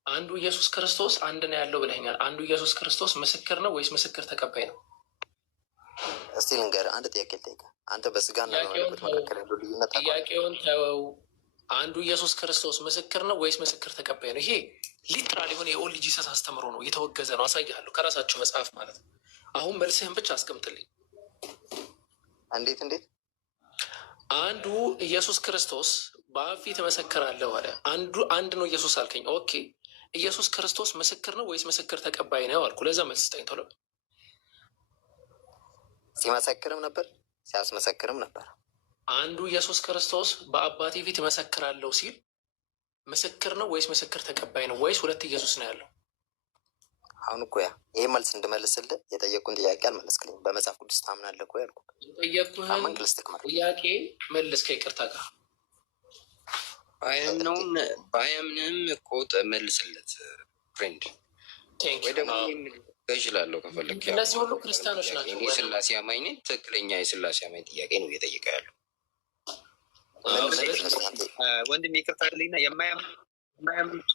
አንዱ ኢየሱስ ክርስቶስ አንድ ነው ያለው ብለኛል። አንዱ ኢየሱስ ክርስቶስ ምስክር ነው ወይስ ምስክር ተቀባይ ነው? እስቲ ልንገርህ፣ አንድ ጥያቄ ልጠይቅህ። አንተ በስጋና በመለኮት መካከል ያለው ልዩነት ጥያቄውን ተወው። አንዱ ኢየሱስ ክርስቶስ ምስክር ነው ወይስ ምስክር ተቀባይ ነው? ይሄ ሊትራል የሆነ የኦልድ ጂሰስ አስተምሮ ነው፣ የተወገዘ ነው። አሳያለሁ ከራሳችሁ መጽሐፍ ማለት ነው። አሁን መልስህን ብቻ አስቀምጥልኝ። እንዴት? አንዱ ኢየሱስ ክርስቶስ በአብ ፊት እመሰክራለሁ አለ። አንድ ነው ኢየሱስ አልከኝ። ኦኬ፣ ኢየሱስ ክርስቶስ ምስክር ነው ወይስ ምስክር ተቀባይ ነው አልኩ። ለዛ መልስ ስጠኝ ቶሎ። ሲመሰክርም ነበር ሲያስመሰክርም ነበር። አንዱ ኢየሱስ ክርስቶስ በአባቴ ፊት እመሰክራለሁ ሲል ምስክር ነው ወይስ ምስክር ተቀባይ ነው? ወይስ ሁለት ኢየሱስ ነው ያለው? አሁን እኮ ይህ መልስ እንድመልስልህ የጠየቁን ጥያቄ አልመለስክልኝም። በመጽሐፍ ቅዱስ ታምናለህ እኮ ያልኩህ የጠየቁህን ጥያቄ መልስ ከይቅርታ ጋር ባያምንም እኮ መልስለት ፍሬንድ። ወይ ደግሞ እችላለሁ ከፈለግ። እነዚህ ሁሉ ክርስቲያኖች ናቸው። የስላሴ አማኝ ነኝ። ትክክለኛ የስላሴ አማኝ ጥያቄ ነው እየጠየቀ ያለው። ወንድም ይቅርታ አለኝና የማያምኑት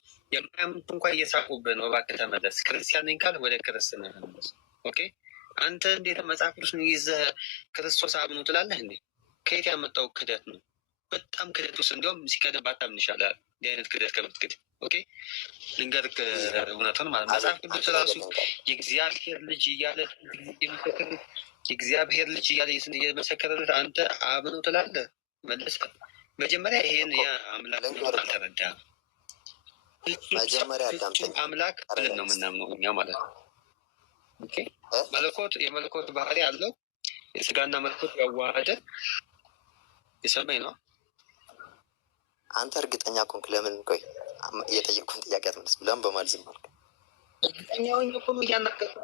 እንኳን እየሳቁብህ ነው። እባክህ ተመለስ። ክርስቲያን ነኝ ካል ወደ ክርስትና ተመለስ። ኦኬ። አንተ እንዴት መጽሐፍ ቅዱስ ይዘህ ክርስቶስ አብ ነው ትላለህ እንዴ? ከየት ያመጣው ክደት ነው? በጣም ክደት ውስጥ እንዲሁም ሲቀደም ባታምን ይሻላል። እንዲህ አይነት ክደት ከምትክድ። ኦኬ፣ ልንገርህ እውነቱን ማለት መጽሐፍ ቅዱስ ራሱ የእግዚአብሔር ልጅ እያለ የእግዚአብሔር ልጅ እያለ የመሰከረለት አንተ አብ ነው ትላለህ። መለስ መጀመሪያ ይሄን የአምላክ አልተረዳህም። መጀመሪያ አምላክ ብለን ነው የምናምነው እኛ ማለት ነው። ኦኬ፣ የመለኮት ባህሪ አለው። የስጋና መለኮት ያዋሃደ የሰማይ ነው። አንተ እርግጠኛ ኮንክ ለምን? ቆይ እየጠየቁን ጥያቄ አትመልስም? ለምን በማለት ዝም አልክ? እርግጠኛውን እኮ እያናገርኩህ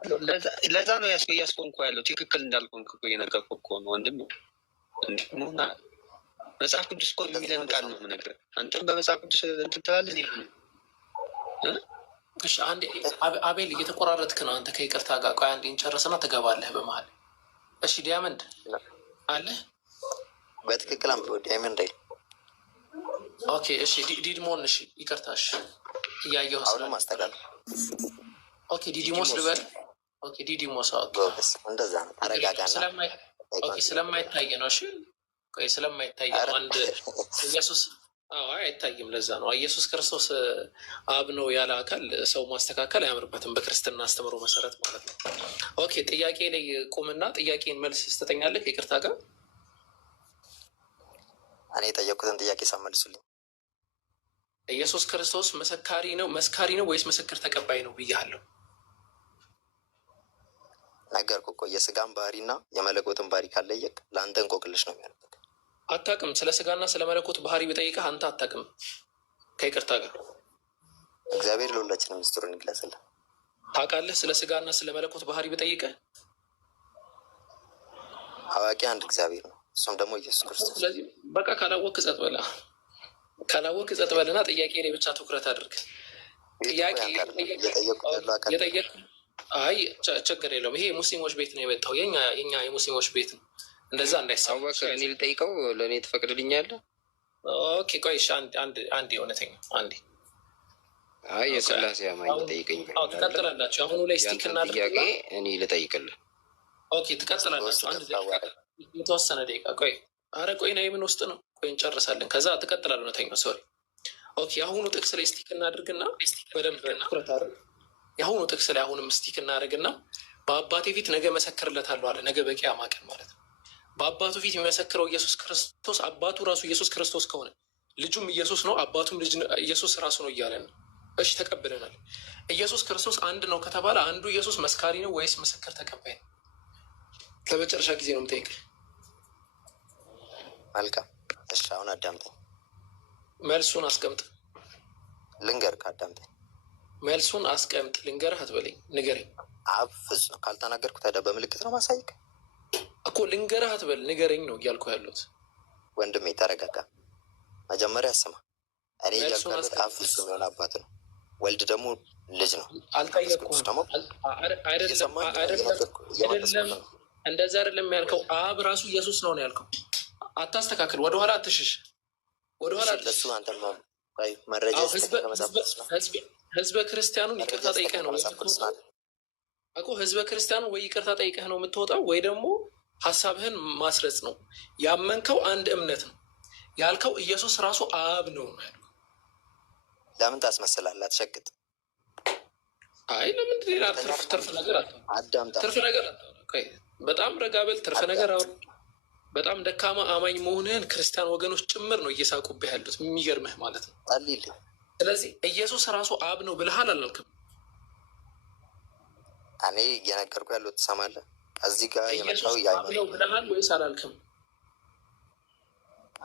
ለዛ ነው እያስቆንኩ ያለው። ትክክል እንዳልቆንክ እኮ እየነገርኩህ እኮ ነው ወንድም። እንዲሁና መጽሐፍ ቅዱስ እኮ የሚለን ቃል ነው የምነግርህ። አንተም በመጽሐፍ ቅዱስ እንትን ትላለህ። እሺ፣ አንዴ አቤል እየተቆራረጥክ ነው አንተ ከይቅርታ ጋር። ቆይ አንዴ እንጨርስና ትገባለህ በመሀል። እሺ፣ ዲያመንድ አለ በትክክል አንብበው። ዳይመንድ አይደል? ኦኬ፣ እሺ፣ ዲድሞን። እሺ፣ ይቅርታሽ እያየሁ አሁንም አስተካክል። ኦኬ፣ ዲዲሞስ ልበል። ኦኬ፣ ዲዲሞስ። እንደዛ ነው። ተረጋጋና ስለማይታይ ነው። እሺ፣ ቆይ ስለማይታይ ነው። አንድ ኢየሱስ አይታይም። ለዛ ነው ኢየሱስ ክርስቶስ አብ ነው ያለ አካል ሰው ማስተካከል አያምርበትም፣ በክርስትና አስተምሮ መሰረት ማለት ነው። ኦኬ፣ ጥያቄ ላይ ቁምና ጥያቄን መልስ ስትጠኛለህ ከይቅርታ ጋር። እኔ የጠየኩትን ጥያቄ ሳመልሱልኝ። ኢየሱስ ክርስቶስ መስካሪ ነው ወይስ ምስክር ተቀባይ ነው ብያለሁ። ነገርኩህ እኮ የስጋን ባህሪና የመለኮትን ባህሪ ካለየቅ ለአንተ እንቆቅልሽ ነው የሚሆንበት። አታውቅም። ስለ ስጋና ስለ መለኮት ባህሪ ብጠይቅህ አንተ አታውቅም ከይቅርታ ጋር። እግዚአብሔር ለሁላችንም ምስጢሩን ይግለጽልን። ታውቃለህ? ስለ ስጋና ስለ መለኮት ባህሪ ብጠይቅህ አዋቂ አንድ እግዚአብሔር ነው፣ እሱም ደግሞ ኢየሱስ ክርስቶስ። ስለዚህ በቃ ካላወቅህ ጸጥ በላ፣ ካላወቅህ ጸጥ በልና ጥያቄ ላይ ብቻ ትኩረት አድርግ። ጥያቄ የጠየቅ አይ ችግር የለውም። ይሄ የሙስሊሞች ቤት ነው የመጣው፣ የኛ የሙስሊሞች ቤት ነው። እንደዛ እንዳይሳወቅ እኔ ልጠይቀው፣ ለእኔ ትፈቅድልኛለህ? ኦኬ ቆይ አንድ የእውነተኛ አንዴ አይ የስላሴ አማኝ ጠይቀኝ። ትቀጥላላችሁ። አሁኑ ላይ ስቲክ እናድርግ። እኔ ልጠይቅልህ። ኦኬ ትቀጥላላችሁ። አንድ የተወሰነ ደቂቃ ቆይ። አረ ቆይ ና የምን ውስጥ ነው? ቆይ እንጨርሳለን። ከዛ ትቀጥላለህ። እውነተኛው ሶሪ። ኦኬ የአሁኑ ጥቅስ ላይ ስቲክ እናድርግና በደንብ ትኩረት አድርግ። የአሁኑ ጥቅስ ላይ አሁንም ስቲክ እናድርግና በአባቴ ፊት ነገ መሰክርለታለሁ አለ። ነገ በቂያማ ቀን ማለት ነው። በአባቱ ፊት የሚመሰክረው ኢየሱስ ክርስቶስ፣ አባቱ ራሱ ኢየሱስ ክርስቶስ ከሆነ ልጁም ኢየሱስ ነው፣ አባቱም ልጅ ኢየሱስ ራሱ ነው እያለን ነው። እሺ ተቀብለናል። ኢየሱስ ክርስቶስ አንድ ነው ከተባለ አንዱ ኢየሱስ መስካሪ ነው ወይስ ምስክር ተቀባይ ነው? ለመጨረሻ ጊዜ ነው የምጠይቅህ። መልካም እሺ፣ አሁን አዳምጠኝ። መልሱን አስቀምጥ። ልንገርህ፣ አዳምጠኝ። መልሱን አስቀምጥ። ልንገርህ አትበለኝ፣ ንገረኝ። አብ ፍጹም ካልተናገርኩ ታዲያ በምልክት ነው ማሳይቅ እኮ። ልንገርህ አትበል፣ ንገረኝ ነው እያልኩ ያሉት። ወንድሜ ተረጋጋ። መጀመሪያ ስማ። እኔ እያልኩ ያሉት አብ ፍጹም የሆነ አባት ነው፣ ወልድ ደግሞ ልጅ ነው። አልጠየቅኩም። አይደለም እንደዛ አይደለም ያልከው። አብ ራሱ ኢየሱስ ነው ያልከው። አታስተካክል፣ ወደኋላ አትሽሽ፣ ወደኋላ ለሱ አንተ መረጃ ህዝበ ክርስቲያኑን ይቅርታ ጠይቀህ ነው እኮ። ህዝበ ክርስቲያኑን ወይ ይቅርታ ጠይቀህ ነው የምትወጣው፣ ወይ ደግሞ ሀሳብህን ማስረጽ ነው። ያመንከው አንድ እምነት ነው ያልከው። ኢየሱስ ራሱ አብ ነው ያልከው። ለምን ታስመስላለህ? አትሸቅጥ። አይ ለምን ሌላ ትርፍ ነገር አዳምጣ። ትርፍ ነገር በጣም ረጋበል። ትርፍ ነገር አሁን በጣም ደካማ አማኝ መሆንህን ክርስቲያን ወገኖች ጭምር ነው እየሳቁብህ ያሉት። የሚገርምህ ማለት ነው። ስለዚህ ኢየሱስ ራሱ አብ ነው ብልሃል አላልክም? እኔ እየነገርኩ ያለው ትሰማለህ? እዚህ ጋር ኢየሱስ አብ ነው ብልሃል ወይስ አላልክም?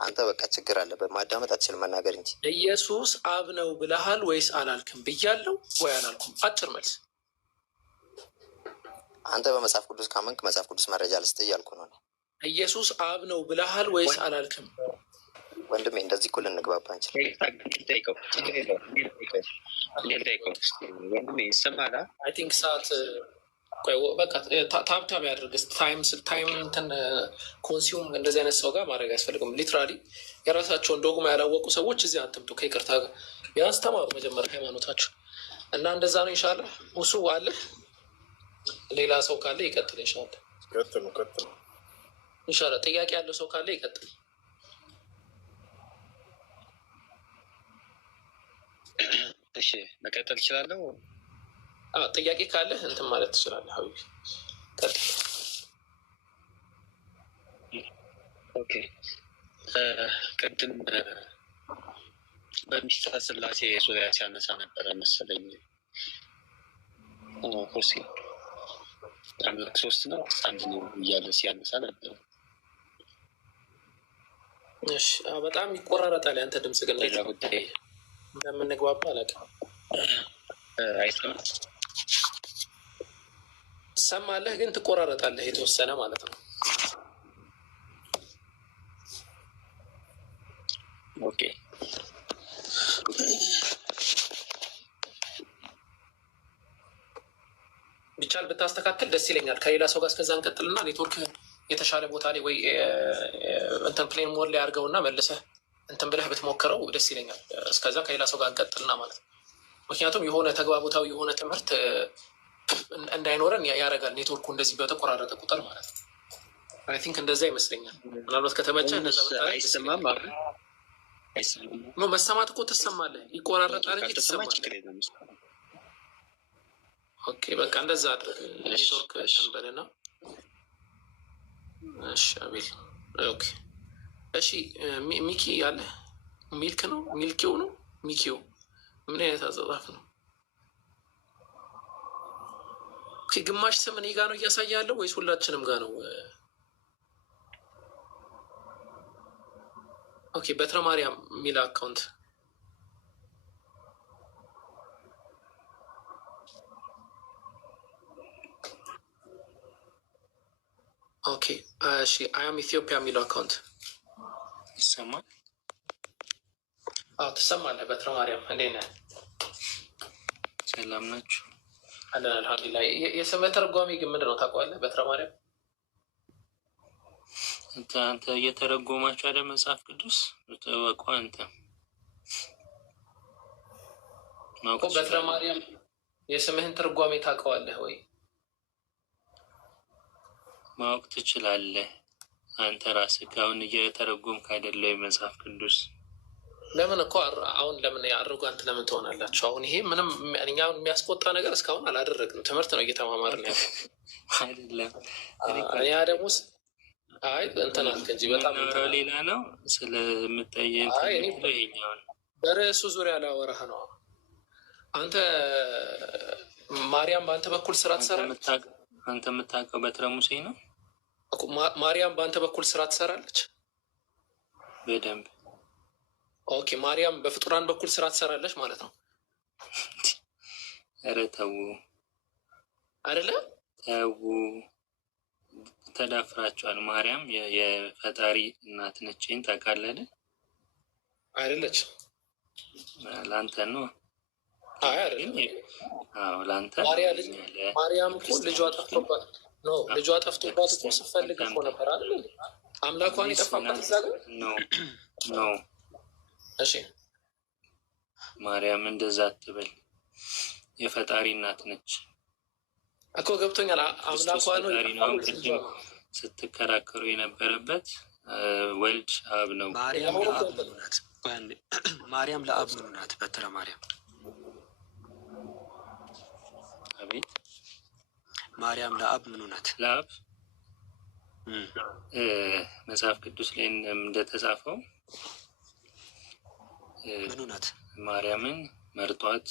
አንተ በቃ ችግር አለበት፣ ማዳመጥ አትችልም፣ መናገር እንጂ። ኢየሱስ አብ ነው ብልሃል ወይስ አላልክም? ብያለው ወይ አላልኩም? አጭር መልስ። አንተ በመጽሐፍ ቅዱስ ካመንክ መጽሐፍ ቅዱስ መረጃ ልስጥህ እያልኩ ነው። ኢየሱስ አብ ነው ብልሃል ወይስ አላልክም? ወንድሜ እንደዚህ እኮ ልንግባባ እንችላለን። አይ ቲንክ ሰዓት በቃ ታብታብ ያደርግ ታይም እንትን ኮንሲውም እንደዚህ አይነት ሰው ጋር ማድረግ አያስፈልግም። ሊትራሊ የራሳቸውን ዶግማ ያላወቁ ሰዎች እዚህ አትምጡ። ከይቅርታ ጋር ቢያንስ ተማሩ መጀመሪያ ሃይማኖታችሁ እና እንደዛ ነው። ኢንሻላህ ውሱ አለ። ሌላ ሰው ካለ ይቀጥል። ኢንሻላህ ቀጥሉ። ኢንሻላህ ጥያቄ ያለው ሰው ካለ ይቀጥል። እሺ መቀጠል እችላለሁ? ጥያቄ ካለ እንትን ማለት ትችላለህ። ሀቢቢ ቀጥል። ኦኬ ቅድም በሚስጥረ ስላሴ ዙሪያ ሲያነሳ ነበረ መሰለኝ ሁሴ አምላክ ሶስት ነው አንድ ነው እያለ ሲያነሳ ነበረ። እሺ በጣም ይቆራረጣል ያንተ ድምጽ ግን ሌላ ጉዳይ እንደምንግባባ አላውቅም። አይሰማም? ትሰማለህ ግን ትቆራረጣለህ የተወሰነ ማለት ነው። ኦኬ ቢቻል ብታስተካከል ደስ ይለኛል። ከሌላ ሰው ጋር እስከዛ እንቀጥልና ኔትወርክ የተሻለ ቦታ ላይ ወይ እንትን ፕሌን ሞድ ላይ አድርገውና መልሰህ እንትን ብለህ ብትሞክረው ደስ ይለኛል። እስከዛ ከሌላ ሰው ጋር እንቀጥልና ማለት ነው። ምክንያቱም የሆነ ተግባቦታዊ የሆነ ትምህርት እንዳይኖረን ያደርጋል ኔትወርኩ እንደዚህ በተቆራረጠ ቁጥር ማለት ነው። አይ ቲንክ እንደዛ ይመስለኛል። ምናልባት ከተመቸህ እንደዛ አይሰማም። መሰማት እኮ ትሰማለህ፣ ይቆራረጣል እንጂ ትሰማለህ። ኦኬ በቃ እንደዛ አድርግ። ኔትወርክ ሽንበልና እሺ አቤል ኦኬ እሺ ሚኪ አለ ሚልክ ነው ሚልኪው ነው ሚኪው ምን አይነት አጻጻፍ ነው? ኦኬ ግማሽ ስም እኔ ጋ ነው እያሳየ ያለው ወይስ ሁላችንም ጋ ነው? ኦኬ በትረ ማርያም የሚል አካውንት ኦኬ እሺ። አያም ኢትዮጵያ የሚለው አካውንት ይሰማል? አዎ ትሰማለህ። በትረ ማርያም እንዴት ነህ? ሰላም ናችሁ? አለን አልሐምዱሊላህ። የስምህ ተርጓሚ ግን ምንድን ነው ታውቀዋለህ? በትረ ማርያም አንተ እየተረጎማችሁ አይደል መጽሐፍ ቅዱስ ተወቁ። አንተ እኮ በትረ ማርያም የስምህን ትርጓሜ ታውቀዋለህ ወይ? ማወቅ ትችላለህ። አንተ ራስህ አሁን እየተረጎምክ አይደለ መጽሐፍ ቅዱስ? ለምን እኮ አሁን ለምን አሮጋንት ለምን ትሆናላችሁ? አሁን ይሄ ምንም እኛውን የሚያስቆጣ ነገር እስካሁን አላደረግንም። ትምህርት ነው እየተማማርን ያለ አይደለም። ያ ደግሞ አይ እንትን አልክ እንጂ በጣም ሌላ ነው ስለምጠየቅ ይሄኛውን በርዕሱ ዙሪያ ላወራህ ነው። አንተ ማርያም በአንተ በኩል ስራ ትሰራለች። አንተ የምታውቀው በትረ ሙሴ ነው። ማርያም በአንተ በኩል ስራ ትሰራለች በደንብ። ኦኬ ማርያም በፍጡራን በኩል ስራ ትሰራለች ማለት ነው። ኧረ ተው አይደለ? ተው ተዳፍራችኋል። ማርያም የፈጣሪ እናት ነች። ታውቃለህ አይደለች? ለአንተ ነው። አይ አይደለም። አዎ ለአንተ ማርያም እኮ ልጇ ጠፍቶባት ነው። ልጇ ጠፍቶባት እኮ ስትፈልግ እኮ ነበር አይደል? አምላኳን የጠፋባት እዛ ጋር ነው። እሺ ማርያም እንደዛ አትበል። የፈጣሪ እናት ነች እኮ ገብቶኛል። አምላኳ ነው ስትከራከሩ የነበረበት ወልድ አብ ነው። ማርያም ለአብ ምኑ ናት? ማርያም ለአብ ምኑ ናት? በትረ ማርያም አቤት። ማርያም ለአብ ምኑ ናት? ለአብ መጽሐፍ ቅዱስ ላይ እንደተጻፈው ምኑ ናት? ማርያምን መርጧት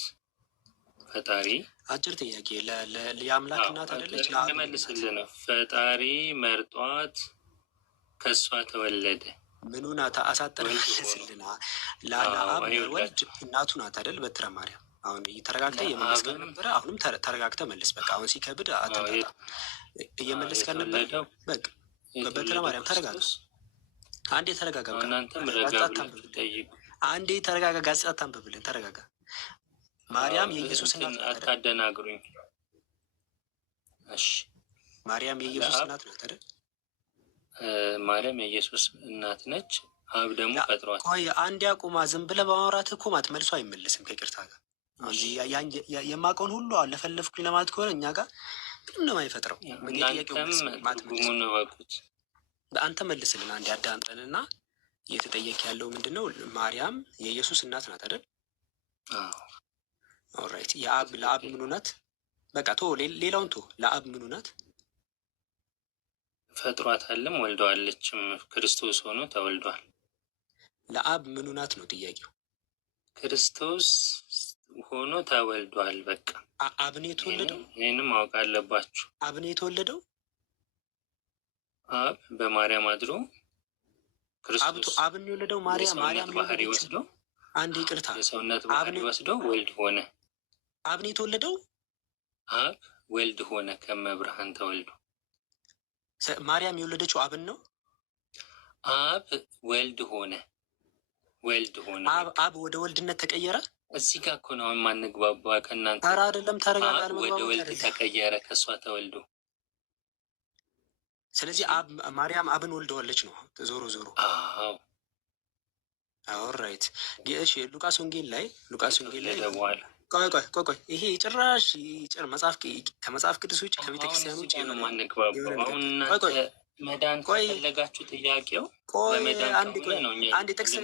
ፈጣሪ። አጭር ጥያቄ የአምላክ እናት አይደለች? ለመልስልህ ነው። ፈጣሪ መርጧት ከእሷ ተወለደ። ምኑ ናት? አሳጠር መልስልና። ለአብ ወልድ እናቱ ናት አይደል? በትረ ማርያም አሁን ተረጋግተህ እየመለስክ ነበረ። አሁንም ተረጋግተህ መልስ። በቃ አሁን ሲከብድ አትንጣጣ። እየመለስክ ነበር። በቃ በትረ ማርያም ተረጋጋ። አንዴ ተረጋጋ። አንዴ ተረጋጋ። ጋዜጣ ታንብብልን። ተረጋጋ። ማርያም የኢየሱስ እናት ናት። አታደናግሩኝ። እሺ ማርያም የኢየሱስ እናት ናት አይደል? ማርያም የኢየሱስ እናት ነች። አብ ደግሞ ፈጥሯት። ቆይ አንዴ አቁማ። ዝም ብለህ በማውራት እኮ መልሶ አይመለስም ከይቅርታ ጋር። የማውቀውን ሁሉ ለፈለፍኩኝ ለማለት ከሆነ እኛ ጋር ምንም ነው የማይፈጥረው። ትርጉሙን እወቁት። አንተ መልስልን። አንዴ አዳምጠንና እየተጠየቅ ያለው ምንድን ነው? ማርያም የኢየሱስ እናት ናት አይደል? ኦልራይት። ለአብ ምኑ ናት? በቃ ሌላውን ለአብ ምኑ ናት? ፈጥሯታልም ወልደዋለችም። ክርስቶስ ሆኖ ተወልዷል። ለአብ ምኑ ናት ነው ጥያቄው። ክርስቶስ ሆኖ ተወልዷል። በቃ አብን የተወለደው ይህንም ማወቅ አለባችሁ። አብን የተወለደው አብ በማርያም አድሮ ክርስቶስ አብን የወለደው ማርያም ባህሪ ወስዶ አንድ ይቅርታ የሰውነት ባህሪ ወስዶ ወልድ ሆነ። አብን የተወለደው አብ ወልድ ሆነ ከመብርሃን ተወልዶ። ማርያም የወለደችው አብን ነው። አብ ወልድ ሆነ። አብ ወደ ወልድነት ተቀየረ። እዚህ ጋር እኮ ነው የማንግባባ ከእናንተ። ኧረ አይደለም ተረጋጋ። ወደ ወልድ ተቀየረ ከእሷ ተወልዶ። ስለዚህ ማርያም አብን ወልደዋለች ነው ዞሮ። አዎ ኦልራይት። እሺ ሉቃስ ወንጌል ላይ ቆይ ይሄ ጭራሽ ከመጽሐፍ ቅዱስ ውጭ ከቤተ ክርስቲያን ውጭ ነው የማንግባባው። አሁን እናንተ መዳን ከፈለጋችሁ ጥያቄው አንዴ ጥቅስ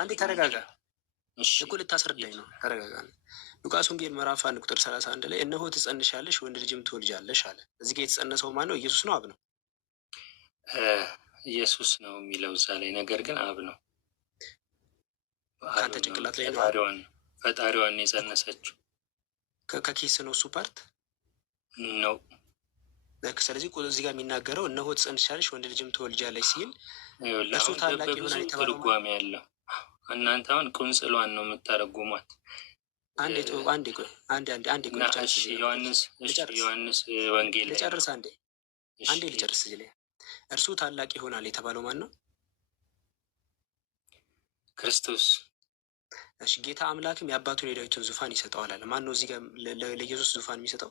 አንዴ ተረጋጋ እኮ ልታስረዳኝ ነው። ተረጋጋ። ሉቃስ ወንጌል ምዕራፍ 1 ቁጥር 31 ላይ እነሆ ትጸንሻለሽ ወንድ ልጅም ትወልጃለሽ አለ። እዚህ ጋር የተጸነሰው ማን ነው? ኢየሱስ ነው? አብ ነው? ኢየሱስ ነው የሚለው እዛ ላይ፣ ነገር ግን አብ ነው። ከአንተ ጭንቅላት ላይ ነው ፈጣሪዋን የጸነሰችው። ከኪስ ነው እሱ ፓርት ነው። ስለዚህ እዚህ ጋር የሚናገረው እነሆ ትጸንሻለሽ ወንድ ልጅም ትወልጃለሽ ሲል እሱ ታላቅ ይሆናል የተባለው ትርጓሜ ያለው። እናንተ አሁን ቁንጽሏን ነው የምታረጉሟት። አንዴ ዮሐንስ ወንጌል ልጨርስ። አንዴ ልጨርስ። እርሱ ታላቅ ይሆናል የተባለው ማን ነው? ክርስቶስ። እሺ ጌታ አምላክም የአባቱን የዳዊትን ዙፋን ይሰጠዋል አለ። ማን ነው እዚህ ጋር ለኢየሱስ ዙፋን የሚሰጠው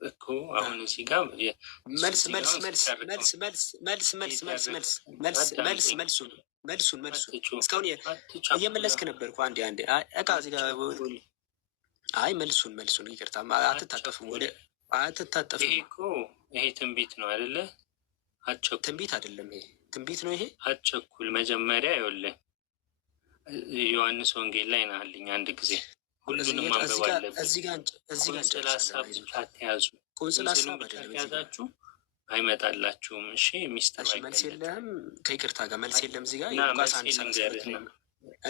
እኮ? አሁን እዚህ ጋር መልሱን እስካሁን እየመለስክ ነበር እኮ። አንዴ እቃ እዚህ ጋር አይ መልሱን ይቅርታ፣ አትታጠፍም፣ ወደ አትታጠፍም። ይሄ ትንቢት ነው አይደለ? ትንቢት አይደለም፣ ይሄ ትንቢት ነው። ይሄ አቸኩል መጀመሪያ ይኸውልህ ዮሐንስ ወንጌል ላይ ናልኝ አንድ ጊዜ ሁሉንም ማንበብ አለብን። እዚህ ጋር ሀሳብ አትያዙ። ቁንጽል ሀሳብ ከተያዛችሁ አይመጣላችሁም። እሺ ሚስጥር መልስ የለህም። ከይቅርታ ጋር መልስ የለም። እዚህ ጋር ሉቃስ 1:32 ነው።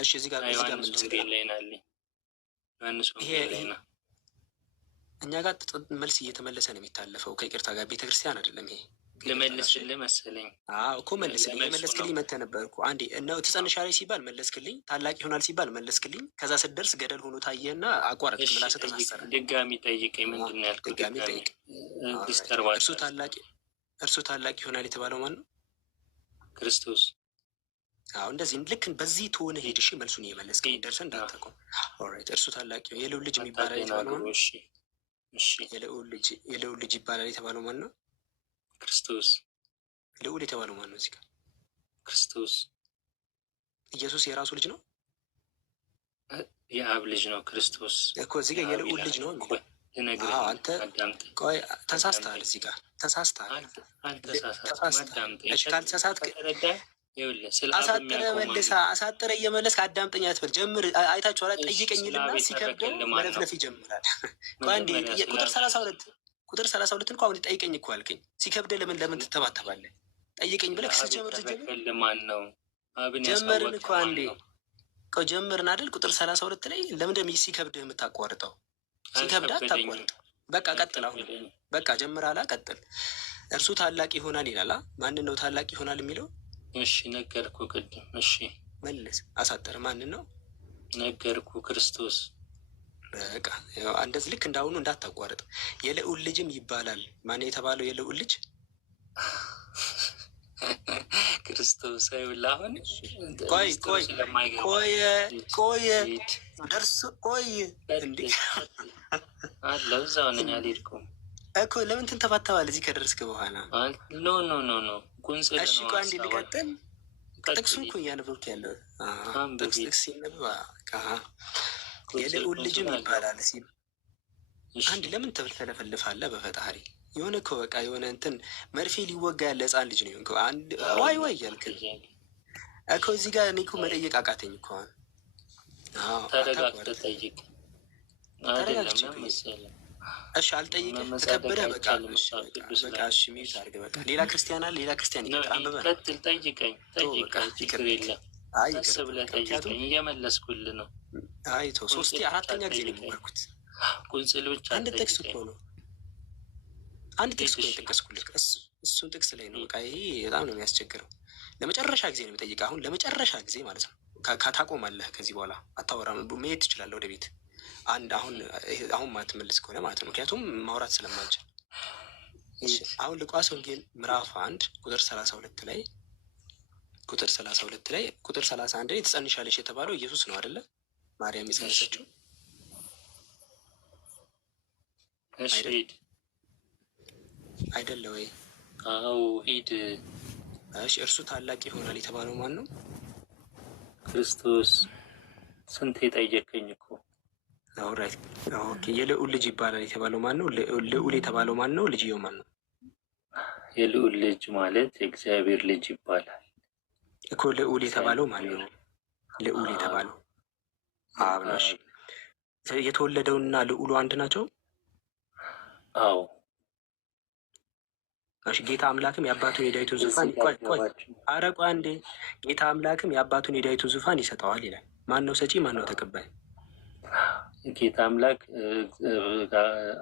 እሺ እዚህ ጋር ዮሐንስ ወንጌል ላይ ናልኝ። ዮሐንስ ወንጌል ላይ ና እኛ ጋር መልስ እየተመለሰ ነው የሚታለፈው። ከይቅርታ ጋር ቤተክርስቲያን አይደለም ይሄ። ልመልስልህ መሰለኝ እኮ መልስልኝ። የመለስክልኝ መተህ ነበር እኮ አንዴ ነው ትጸንሻለሽ ሲባል መለስክልኝ፣ ታላቅ ይሆናል ሲባል መለስክልኝ። ከዛ ስትደርስ ገደል ሆኖ ታየህና አቋረጥ ምላስ ተሳሰረ። ድጋሚ ጠይቀኝ። ምንድን ነው ያልኩት? ድጋሚ ጠይቅ። እርሱ ታላቅ ይሆናል የተባለው ማን ነው? ክርስቶስ። እንደዚህ ልክ በዚህ ትሆነ ሄድ። እሺ መልሱን እየመለስክልኝ ደርሰን እንዳታውቀው። ኦልራይት። እርሱ ታላቅ የልዑል ልጅ የሚባለው የተባለው ማን ነው? የልዑል ልጅ ይባላል የተባለው ማን ነው? ክርስቶስ። ልዑል የተባለው ማን ነው? እዚህ ጋር ክርስቶስ። ኢየሱስ የራሱ ልጅ ነው? የአብ ልጅ ነው ክርስቶስ እኮ። እዚህ ጋር የልዑል ልጅ ነው። አንተ ቆይ ተሳስተሃል። እዚህ ጋር ተሳስተሃል። ካልተሳሳትክ አሳጥረ እየመለስክ አዳምጠኝ አትበል። ጀምር። አይታችኋል። ጠይቀኝልና ሲከብደው መለፍለፍ ይጀምራል። አንዴ ቁጥር 32 እንኳ አሁን ጠይቀኝ እኮ አልከኝ። ሲከብደ ለምን ትተባተባለህ? ጠይቀኝ ብለህ ስትጀምር ጀመርን እኮ አንዴ ጀምርን አይደል? ቁጥር 32 ላይ ለምንድን ሲከብድህ የምታቋርጠው? ሲከብድህ አታቋርጥ። በቃ ቀጥል። አሁን በቃ ጀምራላ፣ ቀጥል። እርሱ ታላቅ ይሆናል ይላል። ማንን ነው ታላቅ ይሆናል የሚለው? እሺ ነገርኩ ቅድም። እሺ መልስ። አሳጠር። ማንን ነው ነገርኩ? ክርስቶስ። በቃ እንደዚህ ልክ እንዳሁኑ እንዳታቋርጥ። የልዑል ልጅም ይባላል። ማን የተባለው የልዑል ልጅ? ክርስቶስ። ይኸውልህ አሁን ቆየ ደርሶ እንዴ አለው እዛው ነኝ። አልሄድኩም እኮ ለምን ትንተባተባለህ? እዚህ ከደረስክ በኋላ ኖ ቁንጽል ነው። እሺ ቆይ አንዴ ልቀጥል። ጥቅሱን እኮ እያነበብክ ያለው ጥቅስ ሲነበብ የልዑል ልጅም ይባላል ሲል አንድ ለምን ትፈልፈልፋለህ? በፈጣሪ የሆነ እኮ በቃ የሆነ እንትን መርፌ ሊወጋ ያለ ህፃን ልጅ ነው የሆንከው። አንድ ዋይ እያልክ እኮ እዚህ ጋር እኔ እኮ መጠየቅ አቃተኝ እኮ። ተረጋግተህ ጠይቅ። ተረጋግቼ እሺ አልጠይቅም። ተከበደ በቃ እሺ ሚዩት አድርግ። በቃ ሌላ ክርስቲያን አለ። ሌላ ክርስቲያን ይቀጥል። አንብበህ ቀጥል። ጠይቀኝ። ችግር የለም። ቀስ ብለህ ጠይቀኝ። እየመለስኩልህ ነው። አይቶ 4ኛ ጊዜ ነው የሞከርኩት። ቁንጽል ብቻ አንድ ጥቅስ እኮ ነው። አንድ ጥቅስ እኮ የጠቀስኩልህ እሱን ጥቅስ ላይ ነው። በቃ ይሄ በጣም ነው የሚያስቸግረው። ለመጨረሻ ጊዜ ነው የምጠይቀህ። አሁን ለመጨረሻ ጊዜ ማለት ነው። ታቆማለህ። ከዚህ በኋላ አታወራም። መሄድ ትችላለህ ወደ ቤት። አሁን ማትመልስ ከሆነ ማለት ነው። ምክንያቱም ማውራት ስለማልችል። አሁን ሉቃስ ወንጌል ምዕራፍ 1 ቁጥር 32 ላይ ቁጥር 31 ላይ ትጸንሻለሽ የተባለው ኢየሱስ ነው አይደለ? ማርያም የጸነሰችው አይደለ ወይ? አዎ ሂድ። እሺ እርሱ ታላቅ ይሆናል የተባለው ማን ነው? ክርስቶስ። ስንት የጠየቀኝ እኮ። ኦኬ የልዑል ልጅ ይባላል የተባለው ማን ነው? ልዑል የተባለው ማን ነው? ልጅየው ማን ነው? የልዑል ልጅ ማለት የእግዚአብሔር ልጅ ይባላል እኮ። ልዑል የተባለው ማን ነው? ልዑል የተባለው አብ ነው። እሺ የተወለደውና ልዑሉ አንድ ናቸው? አዎ። እሺ ጌታ አምላክም የአባቱን የዳዊቱን ዙፋን ቆይ አንዴ። ጌታ አምላክም የአባቱን የዳዊቱን ዙፋን ይሰጠዋል ይላል። ማን ነው ሰጪ? ማን ነው ተቀባይ? ጌታ አምላክ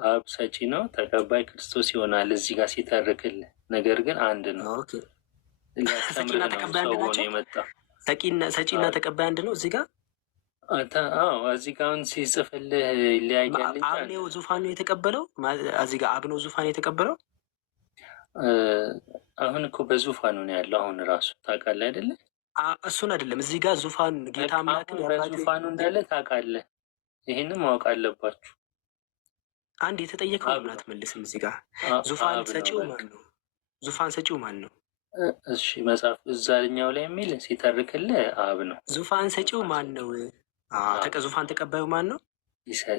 አብ ሰጪ ነው፣ ተቀባይ ክርስቶስ ይሆናል እዚህ ጋር ሲተርክልህ። ነገር ግን አንድ ነው። ሰጪና ተቀባይ አንድ ናቸው። ሰጪና ተቀባይ አንድ ነው እዚህ ጋር። እዚህ ጋር አሁን ሲጽፍልህ ይለያያል። አብ ነው ዙፋን ነው የተቀበለው። እዚህ ጋር አብ ነው ዙፋን የተቀበለው። አሁን እኮ በዙፋኑ ነው ያለው። አሁን ራሱ ታውቃለህ አይደለ? እሱን አይደለም እዚህ ጋር ዙፋን ጌታ አምላክን በዙፋኑ እንዳለ ታውቃለህ። ይህንም ማወቅ አለባችሁ። አንድ የተጠየቀው ምናምን አትመልስም። እዚህ ጋር ዙፋን ሰጪው ማን ነው? ዙፋን ሰጪው ማን ነው? እሺ መጽሐፍ እዛኛው ላይ የሚል ሲተርክልህ አብ ነው። ዙፋን ሰጪው ማን ነው? ዙፋን ተቀባዩ ማን ነው?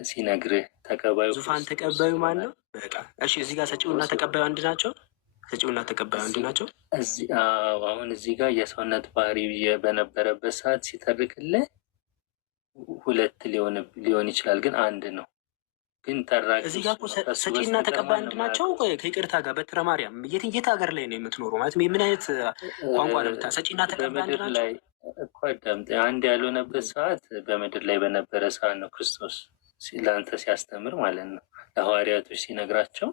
ሲነግርህ ተቀባዩ ዙፋን ተቀባዩ ማን ነው? በቃ እሺ፣ እዚህ ጋር ሰጪውና ተቀባዩ አንድ ናቸው። ሰጪውና ተቀባዩ አንድ ናቸው። አሁን እዚህ ጋር የሰውነት ባህሪ በነበረበት ሰዓት ሲተርክልህ ሁለት ሊሆን ይችላል፣ ግን አንድ ነው። ግን ተራቂ እዚህ ጋር ሰጪና ተቀባይ አንድ ናቸው። ከይቅርታ ጋር በትረ ማርያም የት ሀገር ላይ ነው የምትኖሩ? ማለት ምን አይነት ቋንቋ ነው? ሰጪና ተቀባይ አንድ ናቸው እኮ። አዳምጥ። አንድ ያልሆነበት ሰዓት በምድር ላይ በነበረ ሰዓት ነው ክርስቶስ ለአንተ ሲያስተምር ማለት ነው። ለሐዋርያቶች ሲነግራቸው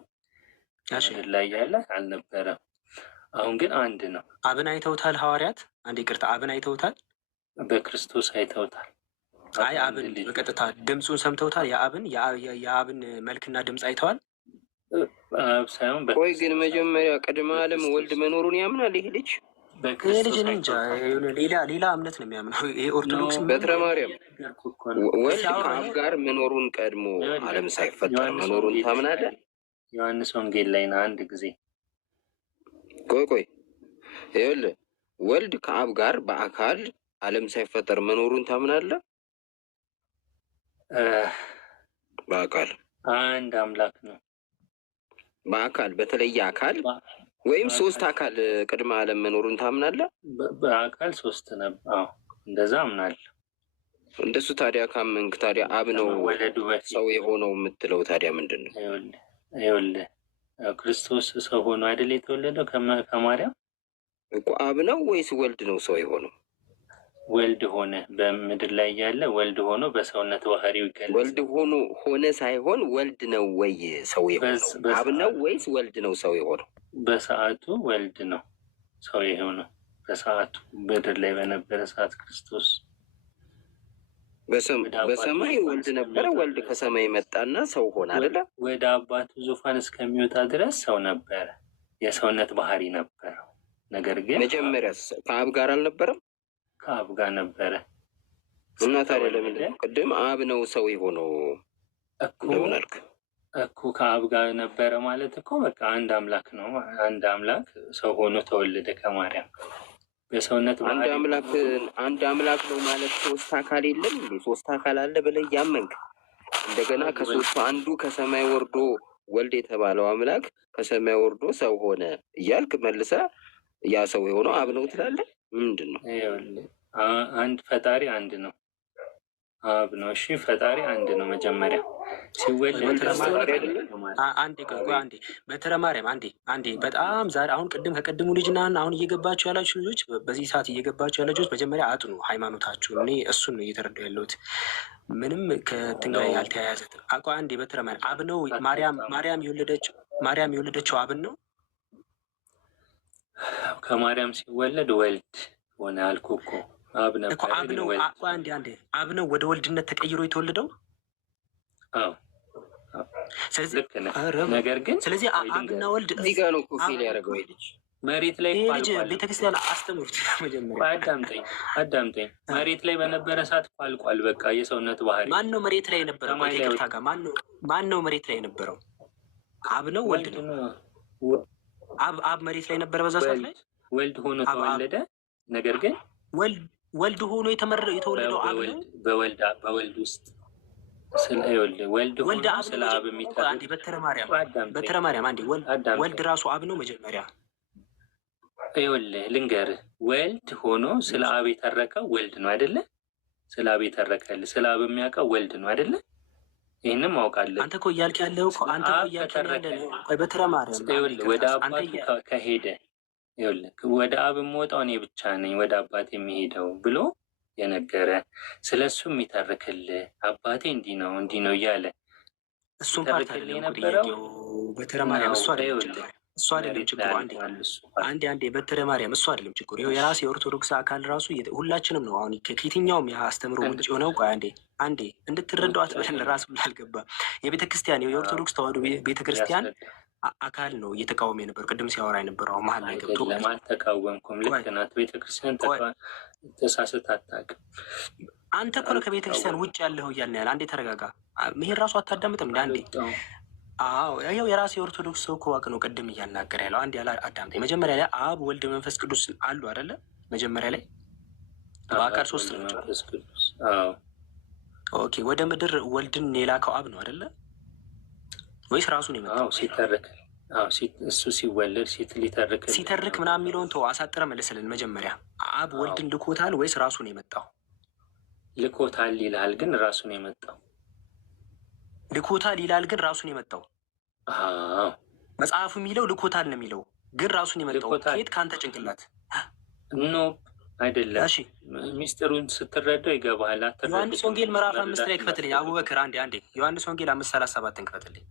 ምድር ላይ ያለ አልነበረም። አሁን ግን አንድ ነው። አብን አይተውታል ሐዋርያት? አንድ ይቅርታ፣ አብን አይተውታል? በክርስቶስ አይተውታል። አይ አብን በቀጥታ ድምፁን ሰምተውታል? የአብን መልክና ድምፅ አይተዋል? አብ ሳይሆን ቆይ ግን መጀመሪያ ቅድመ ዓለም ወልድ መኖሩን ያምናል ይሄ ልጅ? ይህ ልጅ እንጃ ሌላ እምነት ነው የሚያምነው። ይሄ ኦርቶዶክስ በትረ ማርያም ወልድ ከአብ ጋር መኖሩን ቀድሞ ዓለም ሳይፈጠር መኖሩን ታምናለህ? ዮሐንስ ወንጌል ላይ ነው አንድ ጊዜ። ቆይ ይኸውልህ ወልድ ከአብ ጋር በአካል ዓለም ሳይፈጠር መኖሩን ታምናለህ? በአካል አንድ አምላክ ነው። በአካል በተለየ አካል ወይም ሶስት አካል ቅድመ ዓለም መኖሩን ታምናለህ? በአካል ሶስት ነበር። እንደዛ አምናለሁ። እንደሱ ታዲያ ካመንክ ታዲያ አብ ነው ሰው የሆነው የምትለው ታዲያ ምንድን ነው? ይኸውልህ ክርስቶስ ሰው ሆኖ አይደል የተወለደው ከማርያም እኮ። አብ ነው ወይስ ወልድ ነው ሰው የሆነው? ወልድ ሆነ። በምድር ላይ ያለ ወልድ ሆኖ በሰውነት ባህሪው ይገለጻል። ወልድ ሆነ ሳይሆን ወልድ ነው ወይ ሰው የሆነው? አብ ነው ወይስ ወልድ ነው ሰው የሆነው? በሰዓቱ ወልድ ነው ሰው የሆነው። በሰዓቱ ምድር ላይ በነበረ ሰዓት ክርስቶስ በሰማይ ወልድ ነበረ። ወልድ ከሰማይ መጣና ሰው ሆነ አይደለ? ወደ አባቱ ዙፋን እስከሚወጣ ድረስ ሰው ነበረ። የሰውነት ባህሪ ነበረው። ነገር ግን መጀመሪያ ከአብ ጋር አልነበረም? ከአብ ጋር ነበረ። እና ታዲያ ለምንድን ነው ቅድም አብ ነው ሰው የሆነው ለምን አልክ እኮ? ከአብ ጋር ነበረ ማለት እኮ በቃ አንድ አምላክ ነው። አንድ አምላክ ሰው ሆኖ ተወለደ ከማርያም በሰውነት አንድ አምላክ ነው ማለት ሶስት አካል የለም እንዴ? ሶስት አካል አለ ብለህ ያመንክ እንደገና ከሶስቱ አንዱ ከሰማይ ወርዶ ወልድ የተባለው አምላክ ከሰማይ ወርዶ ሰው ሆነ እያልክ መልሰህ ያ ሰው የሆነው አብ ነው ትላለህ። ምንድን ነው? አንድ ፈጣሪ አንድ ነው፣ አብ ነው። እሺ ፈጣሪ አንድ ነው። መጀመሪያ ሲወለድ አንዴ በትረ ማርያም አንዴ በጣም ዛሬ አሁን ከቅድሙ ልጅና አሁን እየገባችሁ ያላችሁ ልጆች፣ በዚህ ሰዓት እየገባችሁ ያለ ልጆች መጀመሪያ አጥኑ ሃይማኖታችሁን። እኔ እሱን ነው እየተረዱ ያለሁት። ምንም ከእንትን ጋር ያልተያያዘ አቋ። አንዴ በትረ ማርያም አብ ነው። ማርያም የወለደችው አብን ነው። ከማርያም ሲወለድ ወልድ ሆነ አልኩ እኮ። አብ ነበር አብ ነው። አንዴ አብ ነው ወደ ወልድነት ተቀይሮ የተወለደው። አዎ ልክ ነህ። ነገር ግን ስለዚህ አብና ወልድ እዚህ ጋር ነው ፊል ያደረገው ልጅ መሬት ላይ ልጅ ቤተክርስቲያን አስተምሩት። መጀመሪያ አዳምጠኝ። መሬት ላይ በነበረ ሰዓት ቋልቋል። በቃ የሰውነት ባህሪ ማን ነው መሬት ላይ የነበረው? ከይቅርታ ጋር ማን ነው መሬት ላይ የነበረው? አብ ነው ወልድ ነው? አብ መሬት ላይ ነበረ በዛ ሰዓት ላይ ወልድ ሆኖ ተወለደ። ነገር ግን ወልድ ሆኖ የተወለደው አብ ነው። በወልድ ውስጥ ወልድ ሆኖ ስለ አብ የሚተርክ በትረ ማርያም አንዴ ወልድ ራሱ አብ ነው መጀመሪያ። ይኸውልህ ልንገርህ፣ ወልድ ሆኖ ስለ አብ የተረከው ወልድ ነው አይደለ? ስለ አብ የተረከልህ ስለ አብ የሚያውቀው ወልድ ነው አይደለ? ይህንም አውቃለሁ። አንተ እኮ እያልክ ያለው እኮ አንተ እኮ እያልክ ያለው በትረ ማርያም ወደ አባቱ ከሄደ ወደ አብ የምወጣው እኔ ብቻ ነኝ ወደ አባቴ የሚሄደው ብሎ የነገረ ስለ እሱ የሚተርክልህ አባቴ እንዲህ ነው እያለ እሱም ፓርት የነበረው በትረ ማርያም እሱ አይደለም ችግሩ። አንዴ በትረ ማርያም እሱ አይደለም ችግሩ። የራሱ የኦርቶዶክስ አካል ራሱ ሁላችንም ነው። አሁን ከየትኛውም የአስተምሮ ውጭ የሆነው አንዴ እንድትረዳዋት በለን ራሱ አልገባ የቤተክርስቲያን የኦርቶዶክስ ተዋሕዶ ቤተክርስቲያን አካል ነው እየተቃወመ የነበረው ቅድም ሲያወራ የነበረው መሀል ላይ ገብቶ አይደለም። አልተቃወምኩም። ልክ ናት ቤተክርስቲያን ተሳስታ አታውቅም። አንተ እኮ ነው ከቤተክርስቲያን ውጭ ያለኸው እያልን ያለ። አንዴ ተረጋጋ። ይሄን ራሱ አታዳምጥም እንደ አንዴ። አዎ ይኸው የራሴ የኦርቶዶክስ ሰው እኮ ዋቅ ነው ቅድም እያናገር ያለው። አንድ ያለ አዳምጠኝ። መጀመሪያ ላይ አብ ወልድ መንፈስ ቅዱስ አሉ አይደለ? መጀመሪያ ላይ በአካል ሶስት ናቸው። ኦኬ ወደ ምድር ወልድን የላከው አብ ነው አይደለ? ወይስ ራሱን የመጣው? ሲተርክ እሱ ሲወለድ ሲተርክ ምናምን የሚለውን ተው፣ አሳጥረ መልስልን። መጀመሪያ አብ ወልድን ልኮታል ወይስ ራሱን የመጣው? ልኮታል ይላል ግን ራሱን የመጣው ልኮታል ይላል ግን ራሱን የመጣው መጽሐፉ የሚለው ልኮታል ነው የሚለው ግን ራሱን የመጣው ከየት? ከአንተ ጭንቅላት ኖ አይደለም። እሺ ሚስጥሩን ስትረዳው ይገባሃል። ዮሐንስ ወንጌል ምዕራፍ 5 ላይ ክፈትልኝ አቡበክር። አንዴ ዮሐንስ ወንጌል 5:37 ክፈትልኝ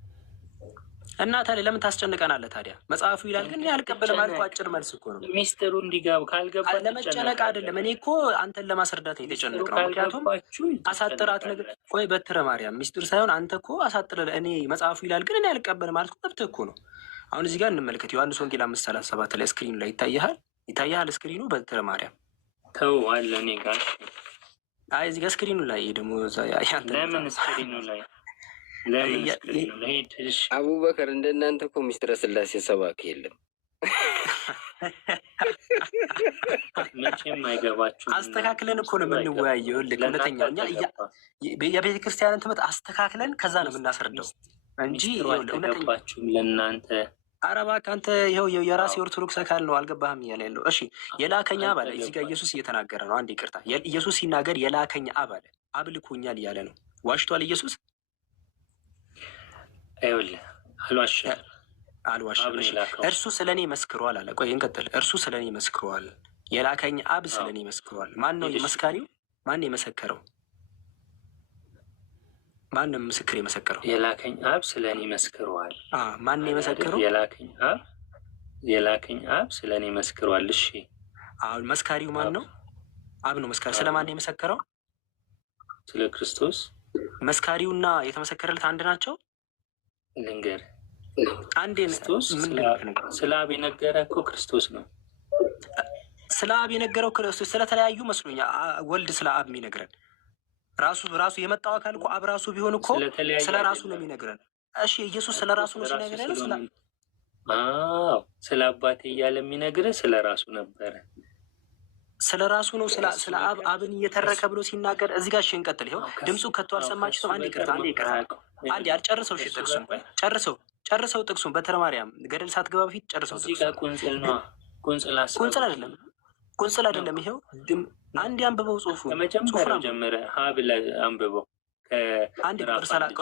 እና ታዲያ ለምን ታስጨንቀናለህ ታዲያ? መጽሐፉ ይላል ግን አልቀበልም አልኩህ። አጭር መልስ እኮ ነው። ሚስጥሩ እንዲገባ ካልገባ ለመጨነቅ አይደለም። እኔ እኮ አንተን ለማስረዳት ነው የተጨነቅነው። ምክንያቱም አሳጥራት ነገር ቆይ በትረ ማርያም ሚስጥር ሳይሆን አንተ እኮ አሳጥረ እኔ መጽሐፉ ይላል ግን እኔ አልቀበልም አልኩህ። መብትህ እኮ ነው። አሁን እዚህ ጋር እንመልከት። ዮሐንስ ወንጌል 5:37 ላይ ስክሪኑ ላይ ይታያል ስክሪኑ በትረ ማርያም ተው አለ እኔ ጋር እዚህ ጋር ስክሪኑ ላይ ደግሞ ለምን ስክሪኑ ላይ አቡበከር እንደናንተ እኮ ሚስጥረ ስላሴ ሰባኪ የለም። መቼም አይገባችሁ። አስተካክለን እኮ ነው የምንወያየው። እውነተኛ እኛ የቤተ ክርስቲያንን ትምህርት አስተካክለን ከዛ ነው የምናስረዳው እንጂ አይገባችሁም ለእናንተ። ኧረ እባክህ አንተ ይኸው የራሴ ኦርቶዶክስ አካል ነው አልገባህም እያለ ያለው። እሺ የላከኝ አብ አለ። እዚህ ጋር ኢየሱስ እየተናገረ ነው። አንድ ይቅርታ፣ ኢየሱስ ሲናገር የላከኝ አብ አለ። አብ ልኮኛል እያለ ነው። ዋሽቷል ኢየሱስ? ይኸውልህ አልዋሽም። እርሱ ስለ እኔ መስክሯል አለ። ቆይ እንቀጥል። እርሱ ስለ እኔ መስክሯል፣ የላከኝ አብ ስለ እኔ መስክሯል። ማን ነው መስካሪው? ማን ነው የመሰከረው? ማን ነው ምስክር የመሰከረው? የላከኝ አብ ስለ እኔ መስክሯል። ማን ነው የመሰከረው? የላከኝ አብ ስለ እኔ መስክሯል። እሺ አሁን መስካሪው ማን ነው? አብ ነው መስካሪ። ስለ ማን ነው የመሰከረው? ስለ ክርስቶስ። መስካሪውና የተመሰከረለት አንድ ናቸው? ልንገር አንዴ ክርስቶስ ስለ አብ የነገረ እኮ ክርስቶስ ነው። ስለ አብ የነገረው ክርስቶስ ስለተለያዩ መስሎኛል። ወልድ ስለ አብ የሚነግረን ራሱ የመጣው አካል እኮ አብ ራሱ ቢሆን እኮ ስለ ራሱ ነው የሚነግረን። እሺ ኢየሱስ ስለ ራሱ ነው ሲነግረን ስለ አባቴ እያለ የሚነግረ ስለ ራሱ ነበረ። ስለ ራሱ ነው ስለ አብን እየተረከ ብሎ ሲናገር እዚህ ጋር እሺ እንቀጥል። ይኸው ድምፁ ከቶ አልሰማችሁትም? አንዴ ይቅርታ አንዴ አልጨርሰው። እሺ ጥቅሱን ጨርሰው ጥቅሱን በትረ ማርያም ገደል ሳትገባ በፊት ጨርሰው። ቁንጽል አይደለም። ይኸው አንድ አንብበው ጽሁፉ ከመጀመሪያው ጀምረ ሀብል አንብበው። አንድ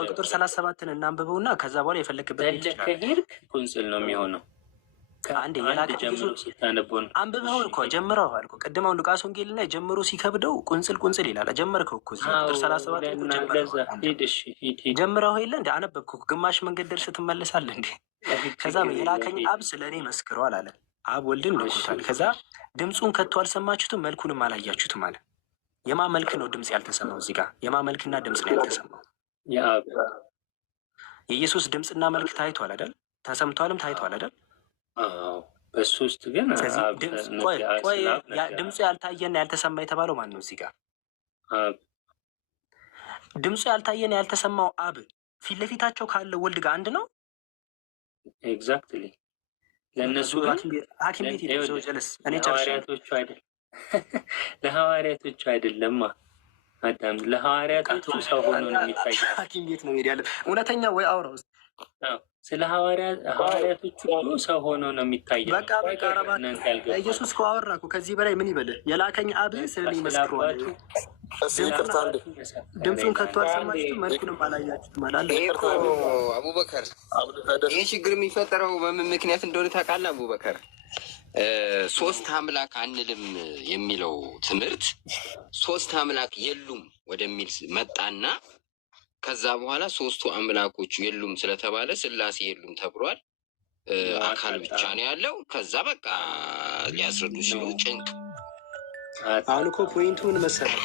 ቁጥር 37 እናንብበው እና ከዛ በኋላ የፈለክበት ከሄድክ ቁንጽል ነው የሚሆነው። አንድ አንብበው እኮ ጀምረዋል እኮ ቅድም። አሁን ሉቃስ ወንጌል ላይ ጀምሮ ሲከብደው ቁንጽል ይላል። ጀመርከው እኮ ቁጥር 37 ጀምረው የለ እንደ አነበብከው ግማሽ መንገድ ደርሰህ ትመለሳለህ እንዴ? ከዛ የላከኝ አብ ስለ እኔ መስክሯል አለ። አብ ወልድን ልኮታል። ከዛ ድምፁን ከቶ አልሰማችሁትም፣ መልኩንም አላያችሁትም አለ። የማ መልክ ነው ድምፅ ያልተሰማው? እዚህ ጋር የማ መልክና ድምፅ ነው ያልተሰማው? የኢየሱስ ድምፅና መልክ ታይቷል አይደል? ተሰምቷልም ታይቷል አይደል? በሱ ውስጥ ግን ድምፁ ያልታየና ያልተሰማ የተባለው ማን ነው? እዚህ ጋር ድምፁ ያልታየና ያልተሰማው አብ ፊት ለፊታቸው ካለው ወልድ ጋር አንድ ነው። ኤግዛክትሊ። ለእነሱ ሐኪም ቤት ጀለስ እኔ ለሐዋርያቶቹ አይደለማ አዳም፣ ለሐዋርያቶቹ ሰው ሆኖ ነው የሚታየው። ሐኪም ቤት ነው ሄድ ያለ እውነተኛ ወይ አውራ ውስጥ ስለ ሐዋርያቶቹ ሰው ሆኖ ነው የሚታየው። በቃ ኢየሱስ እኮ አወራ እኮ። ከዚህ በላይ ምን ይበል? የላከኝ አብ ስለ እኔ መስክሯል። ድምፁን ከቶ አልሰማችሁትም፣ መልኩንም አላያችሁትም ማለት አቡበከር። ይህ ችግር የሚፈጠረው በምን ምክንያት እንደሆነ ታውቃለህ አቡበከር? ሶስት አምላክ አንልም የሚለው ትምህርት ሶስት አምላክ የሉም ወደሚል መጣና ከዛ በኋላ ሶስቱ አምላኮቹ የሉም ስለተባለ ስላሴ የሉም ተብሏል። አካል ብቻ ነው ያለው። ከዛ በቃ ሊያስረዱ ሲሉ ጭንቅ አሁን እኮ ፖይንቱ ምን መሰለህ?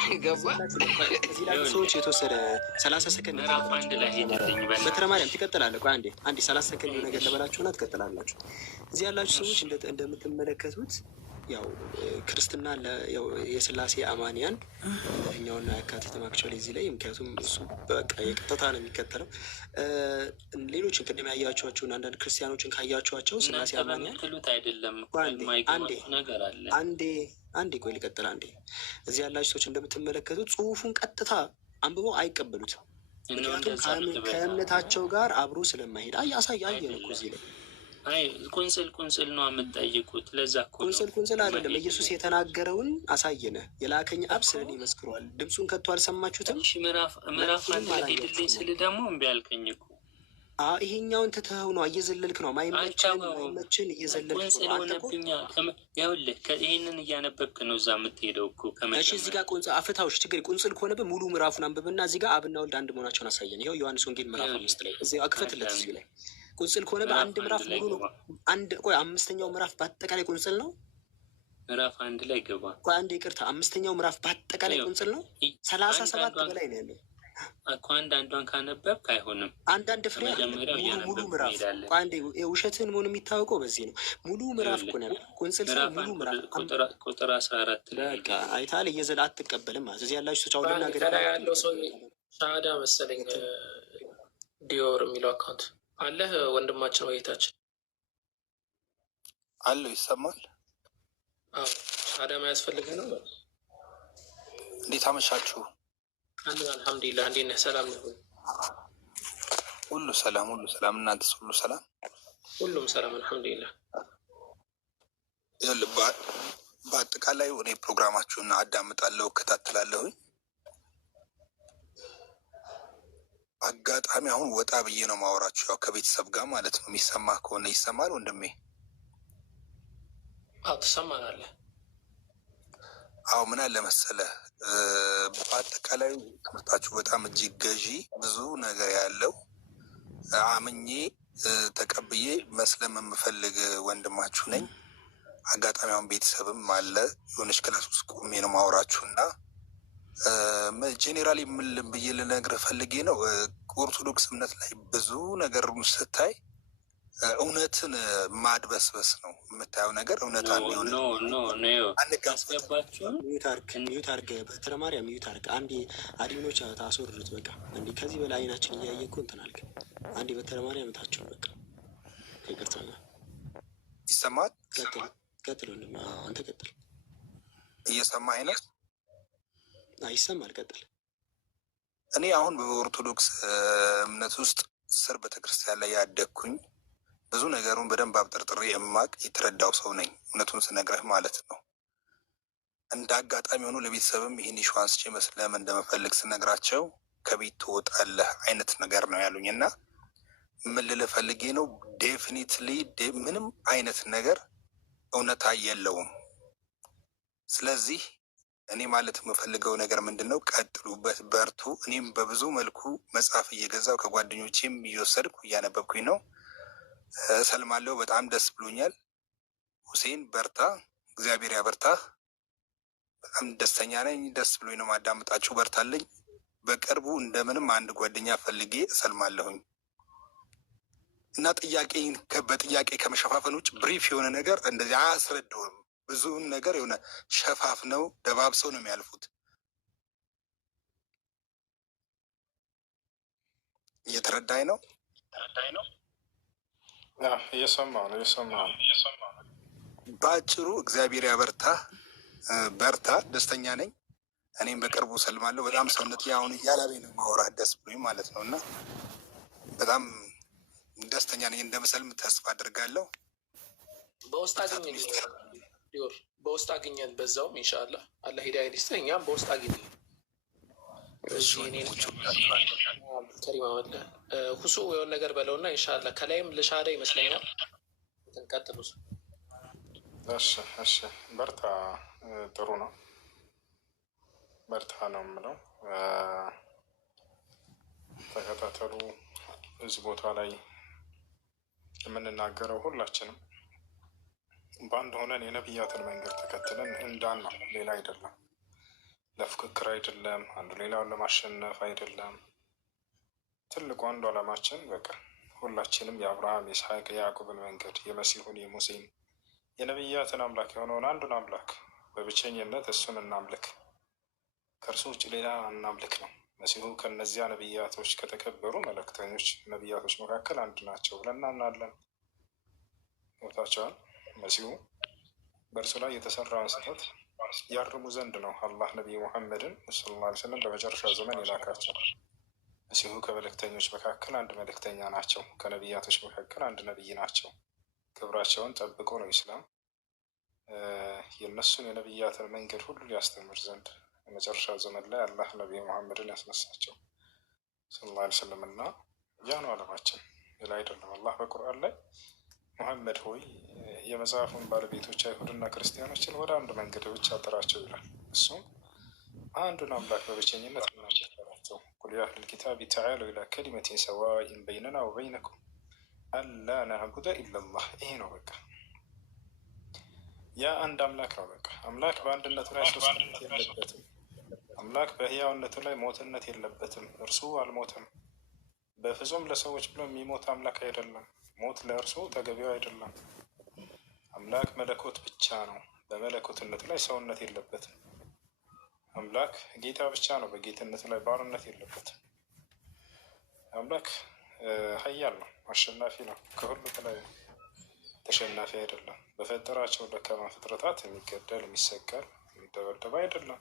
እዚህ ላይ ሰዎች የተወሰደ 30 ሰከንድ በትረ ማርያም ትቀጥላለህ። ቆይ አንዴ 30 ሰከንድ ነገር ልበላችሁና ትቀጥላላችሁ። እዚህ ያላችሁ ሰዎች እንደምትመለከቱት ያው ክርስትና የስላሴ አማንያን እኛውን ያካትተም አክቹዋሊ እዚህ ላይ ምክንያቱም እሱ በቃ የቀጥታ ነው የሚከተለው። ሌሎችን ቅድም ያያቸዋቸውን አንዳንድ ክርስቲያኖችን ካያቸዋቸው ስላሴ አማንያን አንዴ ቆይ ልቀጥል አንዴ። እዚህ ያላችሁ ሰዎች እንደምትመለከቱት ጽሁፉን ቀጥታ አንብበው አይቀበሉትም። ምክንያቱም ከእምነታቸው ጋር አብሮ ስለማይሄድ አየን እኮ እዚህ ላይ ቁንጽል ነው የምትጠይቁት። ለዛ ቁንጽል አይደለም። ኢየሱስ የተናገረውን አሳየነ። የላከኝ አብ ስለ እኔ መስክሯል። ድምፁን ከቶ አልሰማችሁትም? ምዕራፍ አንድ ላይ ሄድልኝ ስል ደግሞ እምቢ አልከኝ እኮ። ይሄኛውን ትተኸው ነው እየዘለልክ ነው። ማይመችን እየዘለልክ ነው። ሆነብኛ ይኸውልህ፣ ይህንን እያነበብክ ነው እዛ የምትሄደው እኮ። እሺ እዚህ ጋር አፍታዎች ችግር ቁንጽል ከሆነብህ ሙሉ ምዕራፉን አንብብና እዚህ ጋር አብና ወልድ አንድ መሆናቸውን አሳየን። ይኸው ዮሐንስ ወንጌል ምዕራፍ 5 ላይ እዚህ አክፈትለት እዚህ ላይ ቁንጽል ከሆነ በአንድ ምዕራፍ ሙሉ ነው። ቆይ 5ኛው ምዕራፍ በአጠቃላይ ቁንጽል ነው። ምዕራፍ 1 ላይ ገባ። ቆይ አንድ ይቅርታ፣ 5ኛው ምዕራፍ በአጠቃላይ ቁንጽል ነው። 37 በላይ ነው ያለው እኮ። አንዷን ካነበብክ አይሆንም። አንዳንድ ፍሬ ሙሉ ምዕራፍ። ቆይ አንዴ ውሸትን መሆኑ የሚታወቀው በዚህ ነው። ሙሉ ምዕራፍ እኮ ነው ያለው ቁንጽል ሰው ሙሉ ምዕራፍ ቁጥር 14 ላይ በቃ አይታል። እየዘላ አትቀበልም ማለት እዚህ ያላችሁ ሰዎች አውልና ገዳ ያለው ሰው ሻሃዳ መሰለኝ ዲዮር የሚለው አካውንት አለህ ወንድማችን ወይታችን አለው ይሰማል። ሻሃዳ ማያስፈልግ ነው። እንዴት አመሻችሁ? አልሐምዱሊላህ። እንዴት ነህ? ሰላም ነው? ሁሉ ሰላም፣ ሁሉ ሰላም። እናንተስ ሁሉ ሰላም? ሁሉም ሰላም አልሐምዱሊላህ። በአጠቃላይ እኔ ፕሮግራማችሁን አዳምጣለሁ፣ እከታተላለሁኝ። አጋጣሚ አሁን ወጣ ብዬ ነው ማወራችሁ፣ ያው ከቤተሰብ ጋር ማለት ነው። የሚሰማ ከሆነ ይሰማል ወንድሜ? ትሰማናለህ? አዎ ምን አለ መሰለህ፣ በአጠቃላይ ትምህርታችሁ በጣም እጅግ ገዢ ብዙ ነገር ያለው አምኜ ተቀብዬ መስለም የምፈልግ ወንድማችሁ ነኝ። አጋጣሚ አሁን ቤተሰብም አለ፣ የሆነች ክላስ ውስጥ ቆሜ ነው ማወራችሁ እና ጄኔራሊ ምን ብዬ ልነግርህ ፈልጌ ነው። ኦርቶዶክስ እምነት ላይ ብዙ ነገር ስታይ እውነትን ማድበስበስ ነው የምታየው ነገር። እውነት ሚዩት አርገ በትረ ማርያም ሚዩት አርገ አንዴ አድሚኖች ታስወርዱት። በቃ እንዲ ከዚህ በላይ አይናችን እያየ እኮ እንትን አልክ። አንዴ በትረ ማርያም ታቸው በቃ ከይቅርታ ጋር ይሰማል። ቀጥል ወንድም፣ አንተ ቀጥል። እየሰማ አይነት ይሰማል። ቀጥል። እኔ አሁን በኦርቶዶክስ እምነት ውስጥ ስር ቤተክርስቲያን ላይ ያደግኩኝ ብዙ ነገሩን በደንብ አብጠርጥሬ የማቅ የተረዳው ሰው ነኝ። እውነቱን ስነግረህ ማለት ነው። እንደ አጋጣሚ ሆኖ ለቤተሰብም ይህን ኢንሹራንስ ቼ መስለም እንደመፈልግ ስነግራቸው ከቤት ትወጣለህ አይነት ነገር ነው ያሉኝ እና ምን ልልህ ፈልጌ ነው፣ ዴፊኒትሊ ምንም አይነት ነገር እውነታ የለውም። ስለዚህ እኔ ማለት የምፈልገው ነገር ምንድን ነው፣ ቀጥሉበት፣ በርቱ። እኔም በብዙ መልኩ መጽሐፍ እየገዛው ከጓደኞቼም እየወሰድኩ እያነበብኩኝ ነው። ሰልማለሁ። በጣም ደስ ብሎኛል። ሁሴን በርታ፣ እግዚአብሔር ያበርታ። በጣም ደስተኛ ነኝ። ደስ ብሎኝ ነው ማዳመጣችሁ። በርታለኝ። በቅርቡ እንደምንም አንድ ጓደኛ ፈልጌ እሰልማለሁኝ እና በጥያቄ ከመሸፋፈን ውጭ ብሪፍ የሆነ ነገር እንደዚህ አያስረዳውም። ብዙውን ነገር የሆነ ሸፋፍ ነው፣ ደባብሰው ነው የሚያልፉት። እየተረዳኝ ነው? እየሰማሁ ነው። በአጭሩ እግዚአብሔር ያበርታ፣ በርታ። ደስተኛ ነኝ። እኔም በቅርቡ ሰልማለሁ። በጣም ሰውነት አሁን እያላቤ ነው ማውራት ደስ ብሎኝ ማለት ነው እና በጣም ደስተኛ ነኝ። እንደምሰልም ተስፋ አድርጋለሁ። በውስጥ አገኘን ዲዮር፣ በውስጥ አገኘን። በዛውም ኢንሻላህ አላህ ሂዳያ ይስጥህ። እኛም በውስጥ አገኘን። ከሪማ ወለ ሁሱ የሆነ ነገር በለውና ኢንሻላህ ከላይም ልሻዳ ይመስለኛል። እንቀጥሉ። እሺ በርታ። ጥሩ ነው። በርታ ነው የምለው። ተከታተሉ። እዚህ ቦታ ላይ የምንናገረው ሁላችንም በአንድ ሆነን የነቢያትን መንገድ ተከትለን እንዳን ነው፣ ሌላ አይደለም። ለፉክክር አይደለም፣ አንዱ ሌላውን ለማሸነፍ አይደለም። ትልቁ አንዱ ዓላማችን በቃ ሁላችንም የአብርሃም የይስሐቅ የያዕቆብን መንገድ የመሲሁን የሙሴን የነቢያትን አምላክ የሆነውን አንዱን አምላክ በብቸኝነት እሱን እናምልክ፣ ከእርሱ ውጭ ሌላ እናምልክ ነው። መሲሁ ከነዚያ ነቢያቶች ከተከበሩ መልእክተኞች ነቢያቶች መካከል አንድ ናቸው ብለን እናምናለን። ቦታቸዋል መሲሁ በእርሱ ላይ የተሰራውን ስህተት ያርሙ ዘንድ ነው አላህ ነቢይ ሙሐመድን ሰለላሁ ዐለይሂ ወሰለም በመጨረሻ ዘመን የላካቸው። መሲሁ ከመልእክተኞች መካከል አንድ መልእክተኛ ናቸው። ከነቢያቶች መካከል አንድ ነቢይ ናቸው። ክብራቸውን ጠብቆ ነው ኢስላም የእነሱን የነቢያትን መንገድ ሁሉ ሊያስተምር ዘንድ የመጨረሻ ዘመን ላይ አላህ ነቢይ ሙሐመድን ያስነሳቸው ሰለላሁ ዐለይሂ ወሰለም እና ያ ነው ዓላማችን፣ ሌላ አይደለም። አላህ በቁርአን ላይ ሙሐመድ ሆይ የመጽሐፉን ባለቤቶች አይሁድና ክርስቲያኖችን ወደ አንድ መንገድ ብቻ ጥራቸው ይላል። እሱም አንዱን አምላክ በብቸኝነት እናምልካቸው። ቁል ያ አህለል ኪታቢ ተዓለው ኢላ ከሊመቲን ሰዋኢን በይነና ወበይነኩም አላ ነዕቡደ ኢለላህ። ይሄ ነው በቃ ያ አንድ አምላክ ነው። በቃ አምላክ በአንድነቱ ላይ ሶስትነት የለበትም። አምላክ በህያውነቱ ላይ ሞትነት የለበትም። እርሱ አልሞተም። በፍጹም ለሰዎች ብሎ የሚሞት አምላክ አይደለም። ሞት ለእርሱ ተገቢው አይደለም። አምላክ መለኮት ብቻ ነው። በመለኮትነቱ ላይ ሰውነት የለበትም። አምላክ ጌታ ብቻ ነው። በጌትነቱ ላይ ባርነት የለበትም። አምላክ ኃያል ነው፣ አሸናፊ ነው፣ ከሁሉ በላይ ነው፣ ተሸናፊ አይደለም። በፈጠራቸው ደካማ ፍጥረታት የሚገደል የሚሰቀል የሚደበደብ አይደለም።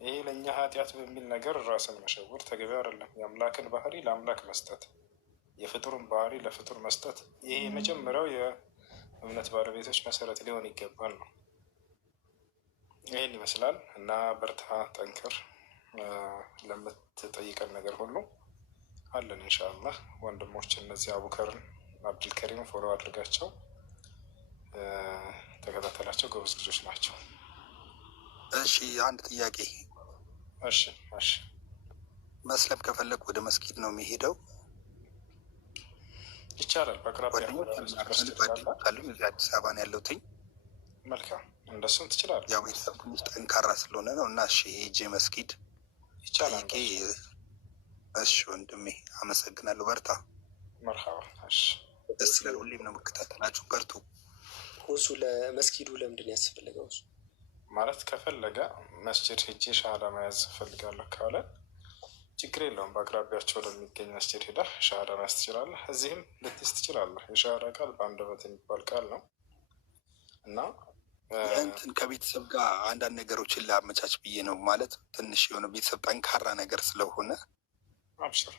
ይሄ ለእኛ ኃጢአት በሚል ነገር ራስን መሸወር ተገቢ አይደለም። የአምላክን ባህሪ ለአምላክ መስጠት፣ የፍጡርን ባህሪ ለፍጡር መስጠት፣ ይሄ የመጀመሪያው የእምነት ባለቤቶች መሰረት ሊሆን ይገባል ነው። ይህን ይመስላል እና በርታ፣ ጠንክር። ለምትጠይቀን ነገር ሁሉ አለን ኢንሻአላህ። ወንድሞች እነዚህ አቡከርን አብዱልከሪም ፎሎ አድርጋቸው፣ ተከታተላቸው፣ ጎበዝ ልጆች ናቸው። እሺ አንድ ጥያቄ። እሺ መስለም ከፈለግ ወደ መስጊድ ነው የሚሄደው? ይቻላል። በአቅራቢያ ጓደኞች እዚህ አዲስ አበባ ነው ያለሁትኝ። መልካም፣ እንደሱም ትችላለህ። ያው ቤተሰብ ትንሽ ጠንካራ ስለሆነ ነው እና እሺ ሄጄ መስጊድ ይቻላል። እሺ ወንድሜ አመሰግናለሁ። በርታ። መርሃባ። እሺ ደስ ይላል። ሁሌም ነው የምከታተላችሁ። በርቱ። ሁሱ ለመስጊዱ ለምንድን ያስፈልገው? ማለት ከፈለገ መስጅድ ሄጄ ሻሃዳ መያዝ እፈልጋለሁ ካለ ችግር የለውም። በአቅራቢያቸው ለሚገኝ መስጅድ ሄደህ ሻሃዳ መያዝ ትችላለህ። እዚህም ልትይዝ ትችላለህ። የሻሃዳ ቃል በአንደበት የሚባል ቃል ነው እና እንትን ከቤተሰብ ጋር አንዳንድ ነገሮችን ላመቻች ብዬ ነው። ማለት ትንሽ የሆነ ቤተሰብ ጠንካራ ነገር ስለሆነ አብሽር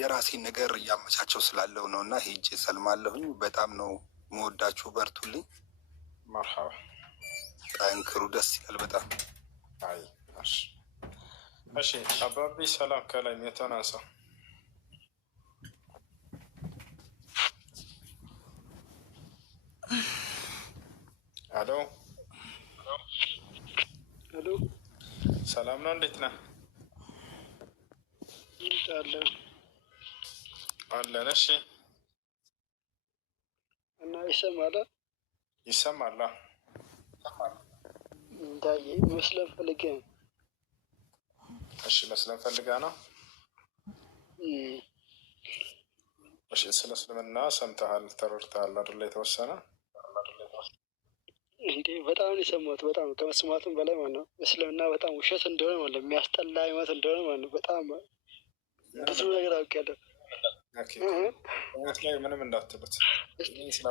የራሴን ነገር እያመቻቸው ስላለው ነው እና ሄጄ ሰልማለሁኝ። በጣም ነው መወዳችሁ። በርቱልኝ። መርሃባ። ጠንክሩ። ደስ ይላል በጣም። አይ እሺ አባቢ ሰላም። ከላይ የተናሳ አሎ ሄሎ፣ ሰላም ነው? እንዴት ነህ? አለን። እሺ እና ይሰማል? ይሰማል። እንዳየ መስለም ፈልጌ ነው። እሺ መስለም ፈልጋ ነው። እሺ ስለ እስልምና ሰምተሃል፣ ተረድተሃል አይደለ? የተወሰነ እንዴ በጣም ነው የሰማሁት። በጣም ከመስማቱም በላይ ማለት ነው እስልምና በጣም ውሸት እንደሆነ ማለት ነው፣ የሚያስጠላ አይነት እንደሆነ ማለት ነው። በጣም ብዙ ነገር አውቄያለሁ። ላይ ምንም እንዳትሉት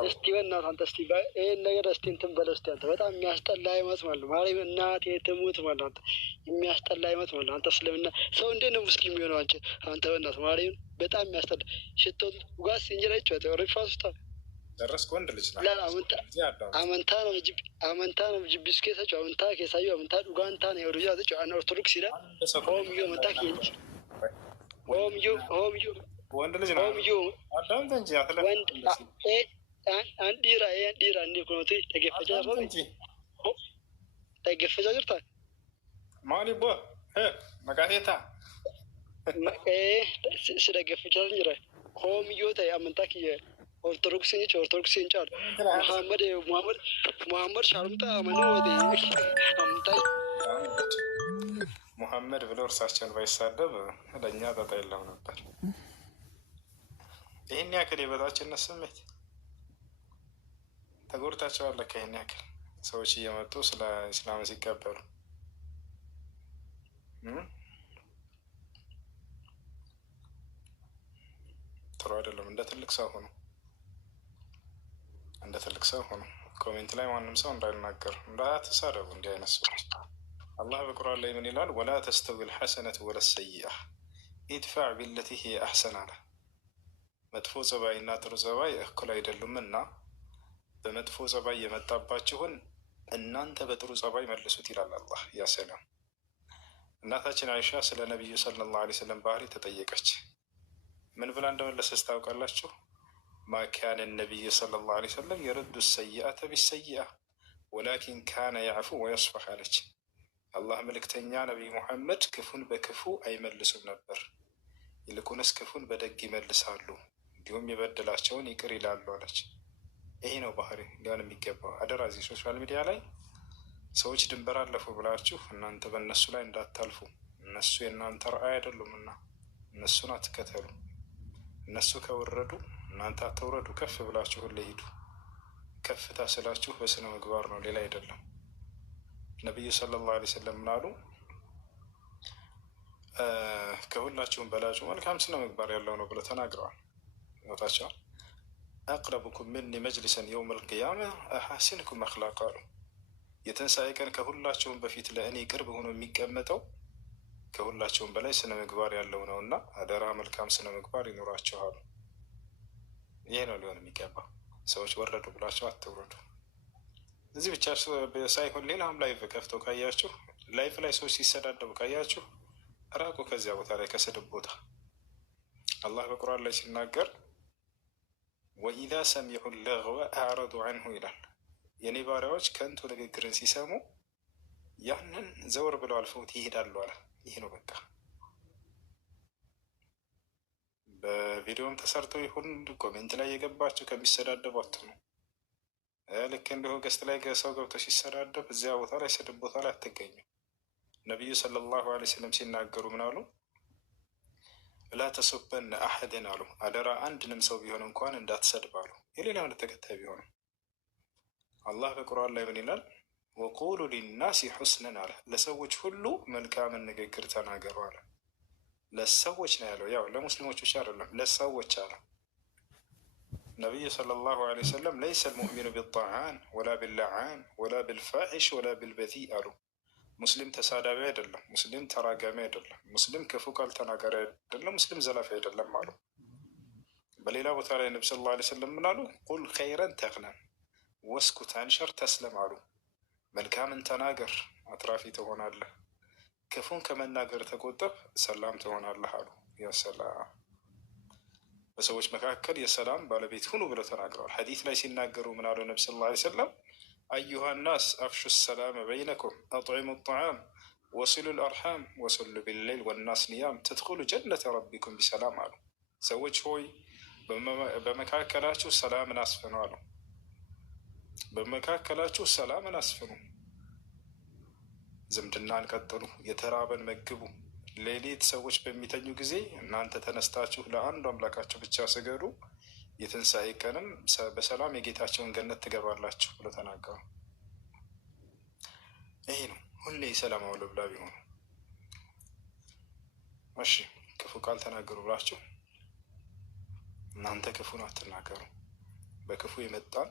እስቲ በእናትህ አንተ እስቲ ይህን ነገር እስቲ እንትን በለው እስቲ አንተ በጣም የሚያስጠላ አይነት ማለት ነው። ማርያም እናቴ ትሙት ማለት ነው። አንተ የሚያስጠላ አይነት ማለት ነው። አንተ እስልምና ሰው እንዴት ነው ሙስሊም የሚሆነው? አንተ በእናትህ ማርያም በጣም የሚያስጠላ ሽቶ ጓስ እንጀራ ይጫወት ሪፋስ ውስጥ ደረስክ። ወንድ ልጅ ነው አመንታ ነው ጅብስኬታቸው አመንታ ኬሳዩ አመንታ ዱጋንታ ነው የወዱ ያዘቸው አና ኦርቶዶክስ ይላል ሆምዮ መጣ ኬንጅ ሆምዮ ወንድ ልጅ ነው። አዳምጥ እንጂ ወንድ አንዲራ እንዲ ኮኖቲ ተገፈጃ ጅርታ ማሊቦ መቃቴታ ስለገፈቻ እንጅራ ሆምዮ ተ አመንታ ክየ ኦርቶዶክሲን ጫል ሙሐመድ ሻሩምጣ አመኑ ወደ አምጣ ሙሐመድ ብሎ እርሳቸውን ባይሳደብ ለእኛ ጣጣ የለው ነበር። ይህን ያክል የበታችነት ስሜት ተጎድታቸዋል። ይህን ያክል ሰዎች እየመጡ ስለ ኢስላም ሲቀበሉ ጥሩ አይደለም። እንደ ትልቅ ሰው ሆኑ፣ እንደ ትልቅ ሰው ሆኑ። ኮሜንት ላይ ማንም ሰው እንዳይናገር እንዳትሳደቡ። እንዲህ አይነት ሰዎች አላህ በቁርአን ላይ ምን ይላል? ወላ ተስተዊ ልሐሰነቱ ወለ ሰይአ ኢድፋዕ ቢለቲ ሂየ አሕሰን አለ። መጥፎ ጸባይ እና ጥሩ ጸባይ እኩል አይደሉም እና በመጥፎ ጸባይ የመጣባችሁን እናንተ በጥሩ ጸባይ መልሱት ይላል አላህ። ያ ሰላም። እናታችን አይሻ ስለ ነቢዩ ሰለላሁ ዐለይሂ ወሰለም ባህሪ ተጠየቀች። ምን ብላ እንደመለሰች ታውቃላችሁ? ማ ካነ ነቢዩ ሰለላሁ ዐለይሂ ወሰለም የረዱ ሰይአተ ቢሰይአ ወላኪን ካነ ያዕፉ ወየስፈሕ አለች። አላህ መልእክተኛ ነቢይ ሙሐመድ ክፉን በክፉ አይመልሱም ነበር፣ ይልቁንስ ክፉን በደግ ይመልሳሉ፣ እንዲሁም የበደላቸውን ይቅር ይላሉ አለች። ይሄ ነው ባህሪ ሊሆን የሚገባው። አደራ እዚህ ሶሻል ሚዲያ ላይ ሰዎች ድንበር አለፉ ብላችሁ እናንተ በእነሱ ላይ እንዳታልፉ። እነሱ የእናንተ ራዕይ አይደሉምና እነሱን አትከተሉ። እነሱ ከወረዱ እናንተ አትውረዱ። ከፍ ብላችሁ ሁሌ ሂዱ። ከፍታ ስላችሁ በስነ ምግባር ነው፣ ሌላ አይደለም። ነቢዩ ሰለላሁ ዐለይሂ ወሰለም ምን አሉ? ከሁላችሁም በላጩ መልካም ስነ ምግባር ያለው ነው ብለው ተናግረዋል። ሞታቸዋል። አቅረቡኩም ሚኒ መጅሊሰን የውም አልቅያማ አሐሲንኩም አኽላቅ አሉ። የትንሣኤ ቀን ከሁላቸውም በፊት ለእኔ ቅርብ ሆኖ የሚቀመጠው ከሁላቸውም በላይ ስነ ምግባር ያለው ነው እና አደራ መልካም ስነ ምግባር ይኖራችኋል። ይሄ ነው ሊሆን የሚገባው። ሰዎች ወረዱ ብላቸው አትውረዱ። እዚህ ብቻ ሳይሆን ሌላም ላይፍ ከፍተው ካያችሁ፣ ላይፍ ላይ ሰዎች ሲሰዳደቡ ካያችሁ ራቁ ከዚያ ቦታ ላይ ከስድብ ቦታ። አላህ በቁርአን ላይ ሲናገር ወኢዛ ሰሚዑ ለግወ አዕረዱ ዐንሁ ይላል። የኔ ባሪያዎች ከንቱ ንግግርን ሲሰሙ ያንን ዘወር ብለው አልፈውት ይሄዳሉ አለ። ይህ ነው በቃ። በቪዲዮም ተሰርቶ ይሁን ኮሜንት ላይ የገባችሁ ከሚሰዳደቧት ነው። ልክ እንዲሁ ገስት ላይ ሰው ገብቶ ሲሰዳደብ እዚያ ቦታ ላይ ስድብ ቦታ ላይ አትገኙ። ነቢዩ ሰለላሁ ዐለይሂ ወሰለም ሲናገሩ ምን አሉ? ላ ተሱበነ አሐድን አሉ። አደራ አንድንም ሰው ቢሆን እንኳን እንዳትሰድብ አሉ። የሌላ እምነት ተከታይ ቢሆንም አላህ በቁርአን ላይ ምን ይላል? ወቁሉ ሊናሲ ሑስነን አለ። ለሰዎች ሁሉ መልካምን ንግግር ተናገሩ አለ። ለሰዎች ነው ያለው። ያው ለሙስሊሞች ብቻ አይደለም፣ ለሰዎች አለ። ነቢዩ ሰለላሁ ዐለይሂ ወሰለም ለይሰ ልሙእሚኑ ቢጣዓን ወላ ቢላዓን ወላ ቢልፋሒሽ ወላ ቢልበዚእ አሉ። ሙስሊም ተሳዳቢ አይደለም፣ ሙስሊም ተራጋሚ አይደለም፣ ሙስሊም ክፉ ቃል ተናጋሪ አይደለም፣ ሙስሊም ዘላፊ አይደለም አሉ። በሌላ ቦታ ላይ ነቢ ሰለላሁ ዐለይሂ ወሰለም ምን አሉ? ቁል ኸይረን ተግነም ወስኩት አንሸር ተስለም አሉ። መልካምን ተናገር አትራፊ ትሆናለህ፣ ክፉን ከመናገር ተቆጠብ ሰላም ትሆናለህ አሉ። ያሰላም። በሰዎች መካከል የሰላም ባለቤት ሁኑ ብለው ተናግረዋል። ሐዲስ ላይ ሲናገሩ ምን አሉ ነቢ ሰለላሁ ዐለይሂ ወሰለም? አዩሃ ናስ አፍሹ ሰላም በይነኩም አጥዒሙ ጣዓም ወሲሉ ልአርሓም ወሰሉ ቢልሌል ወናስ ኒያም ትድኹሉ ጀነተ ረቢኩም ቢሰላም አሉ። ሰዎች ሆይ በመካከላችሁ ሰላምን አስፍኑ አሉ። በመካከላችሁ ሰላምን አስፍኑ፣ ዝምድናን ቀጥሉ፣ የተራበን መግቡ። ሌሊት ሰዎች በሚተኙ ጊዜ እናንተ ተነስታችሁ ለአንዱ አምላካችሁ ብቻ ስገዱ፣ የትንሣኤ ቀንም በሰላም የጌታቸውን ገነት ትገባላችሁ ብሎ ተናገሩ። ይሄ ነው ሁሌ ሰላም አውለብላ ቢሆኑ። እሺ ክፉ ቃል ተናገሩ ብላችሁ እናንተ ክፉን አትናገሩ። በክፉ የመጣን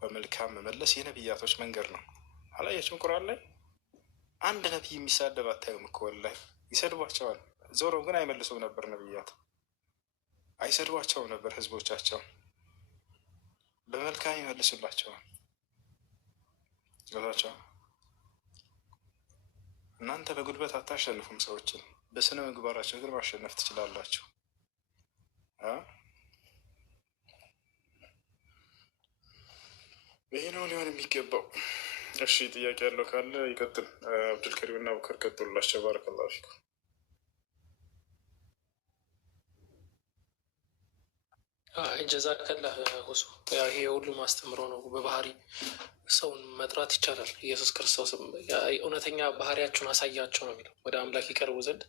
በመልካም መመለስ የነቢያቶች መንገድ ነው። አላያችሁም? ቁርአን ላይ አንድ ነቢይ የሚሳደብ አታዩም እኮ ወላሂ። ይሰድቧቸዋል፣ ዞሮ ግን አይመልሱም ነበር። ነቢያት አይሰድቧቸውም ነበር፣ ህዝቦቻቸውን በመልካም ይመልሱላቸዋል። ገብታችኋል? እናንተ በጉልበት አታሸንፉም ሰዎችን፣ በስነ ምግባራቸው ግን ማሸነፍ ትችላላችሁ። ይሄ ነው ሊሆን የሚገባው። እሺ ጥያቄ ያለው ካለ ይቀጥል። አብዱልከሪም እና አቡከር ቀጥሉላቸው። ባረከላሁ ፊኩም። ጀዛከላህ ሁሱ። ይሄ ሁሉም አስተምሮ ነው። በባህሪ ሰውን መጥራት ይቻላል። ኢየሱስ ክርስቶስም እውነተኛ ባህሪያችሁን አሳያቸው ነው የሚለው። ወደ አምላክ ይቀርቡ ዘንድ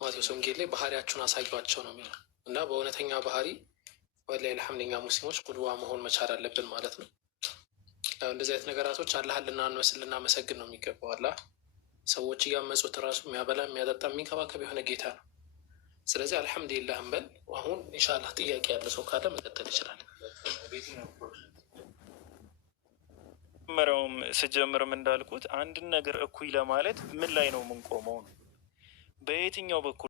ማቴዎስ ወንጌል ላይ ባህሪያችሁን አሳያቸው ነው የሚለው እና በእውነተኛ ባህሪ ወላሂ አልሐምዱሊላህ እኛ ሙስሊሞች ቁድዋ መሆን መቻል አለብን ማለት ነው። እንደዚህ አይነት ነገራቶች አላህን ልናመሰግን ነው የሚገባው። አላህ ሰዎች እያመፁት ራሱ የሚያበላ የሚያጠጣ የሚንከባከብ የሆነ ጌታ ነው። ስለዚህ አልሐምዱሊላህ እንበል። አሁን ኢንሻላህ ጥያቄ ያለ ሰው ካለ መቀጠል ይችላል። መጀመሪያውም ስጀምርም እንዳልኩት አንድን ነገር እኩይ ለማለት ምን ላይ ነው የምንቆመው ነው በየትኛው በኩል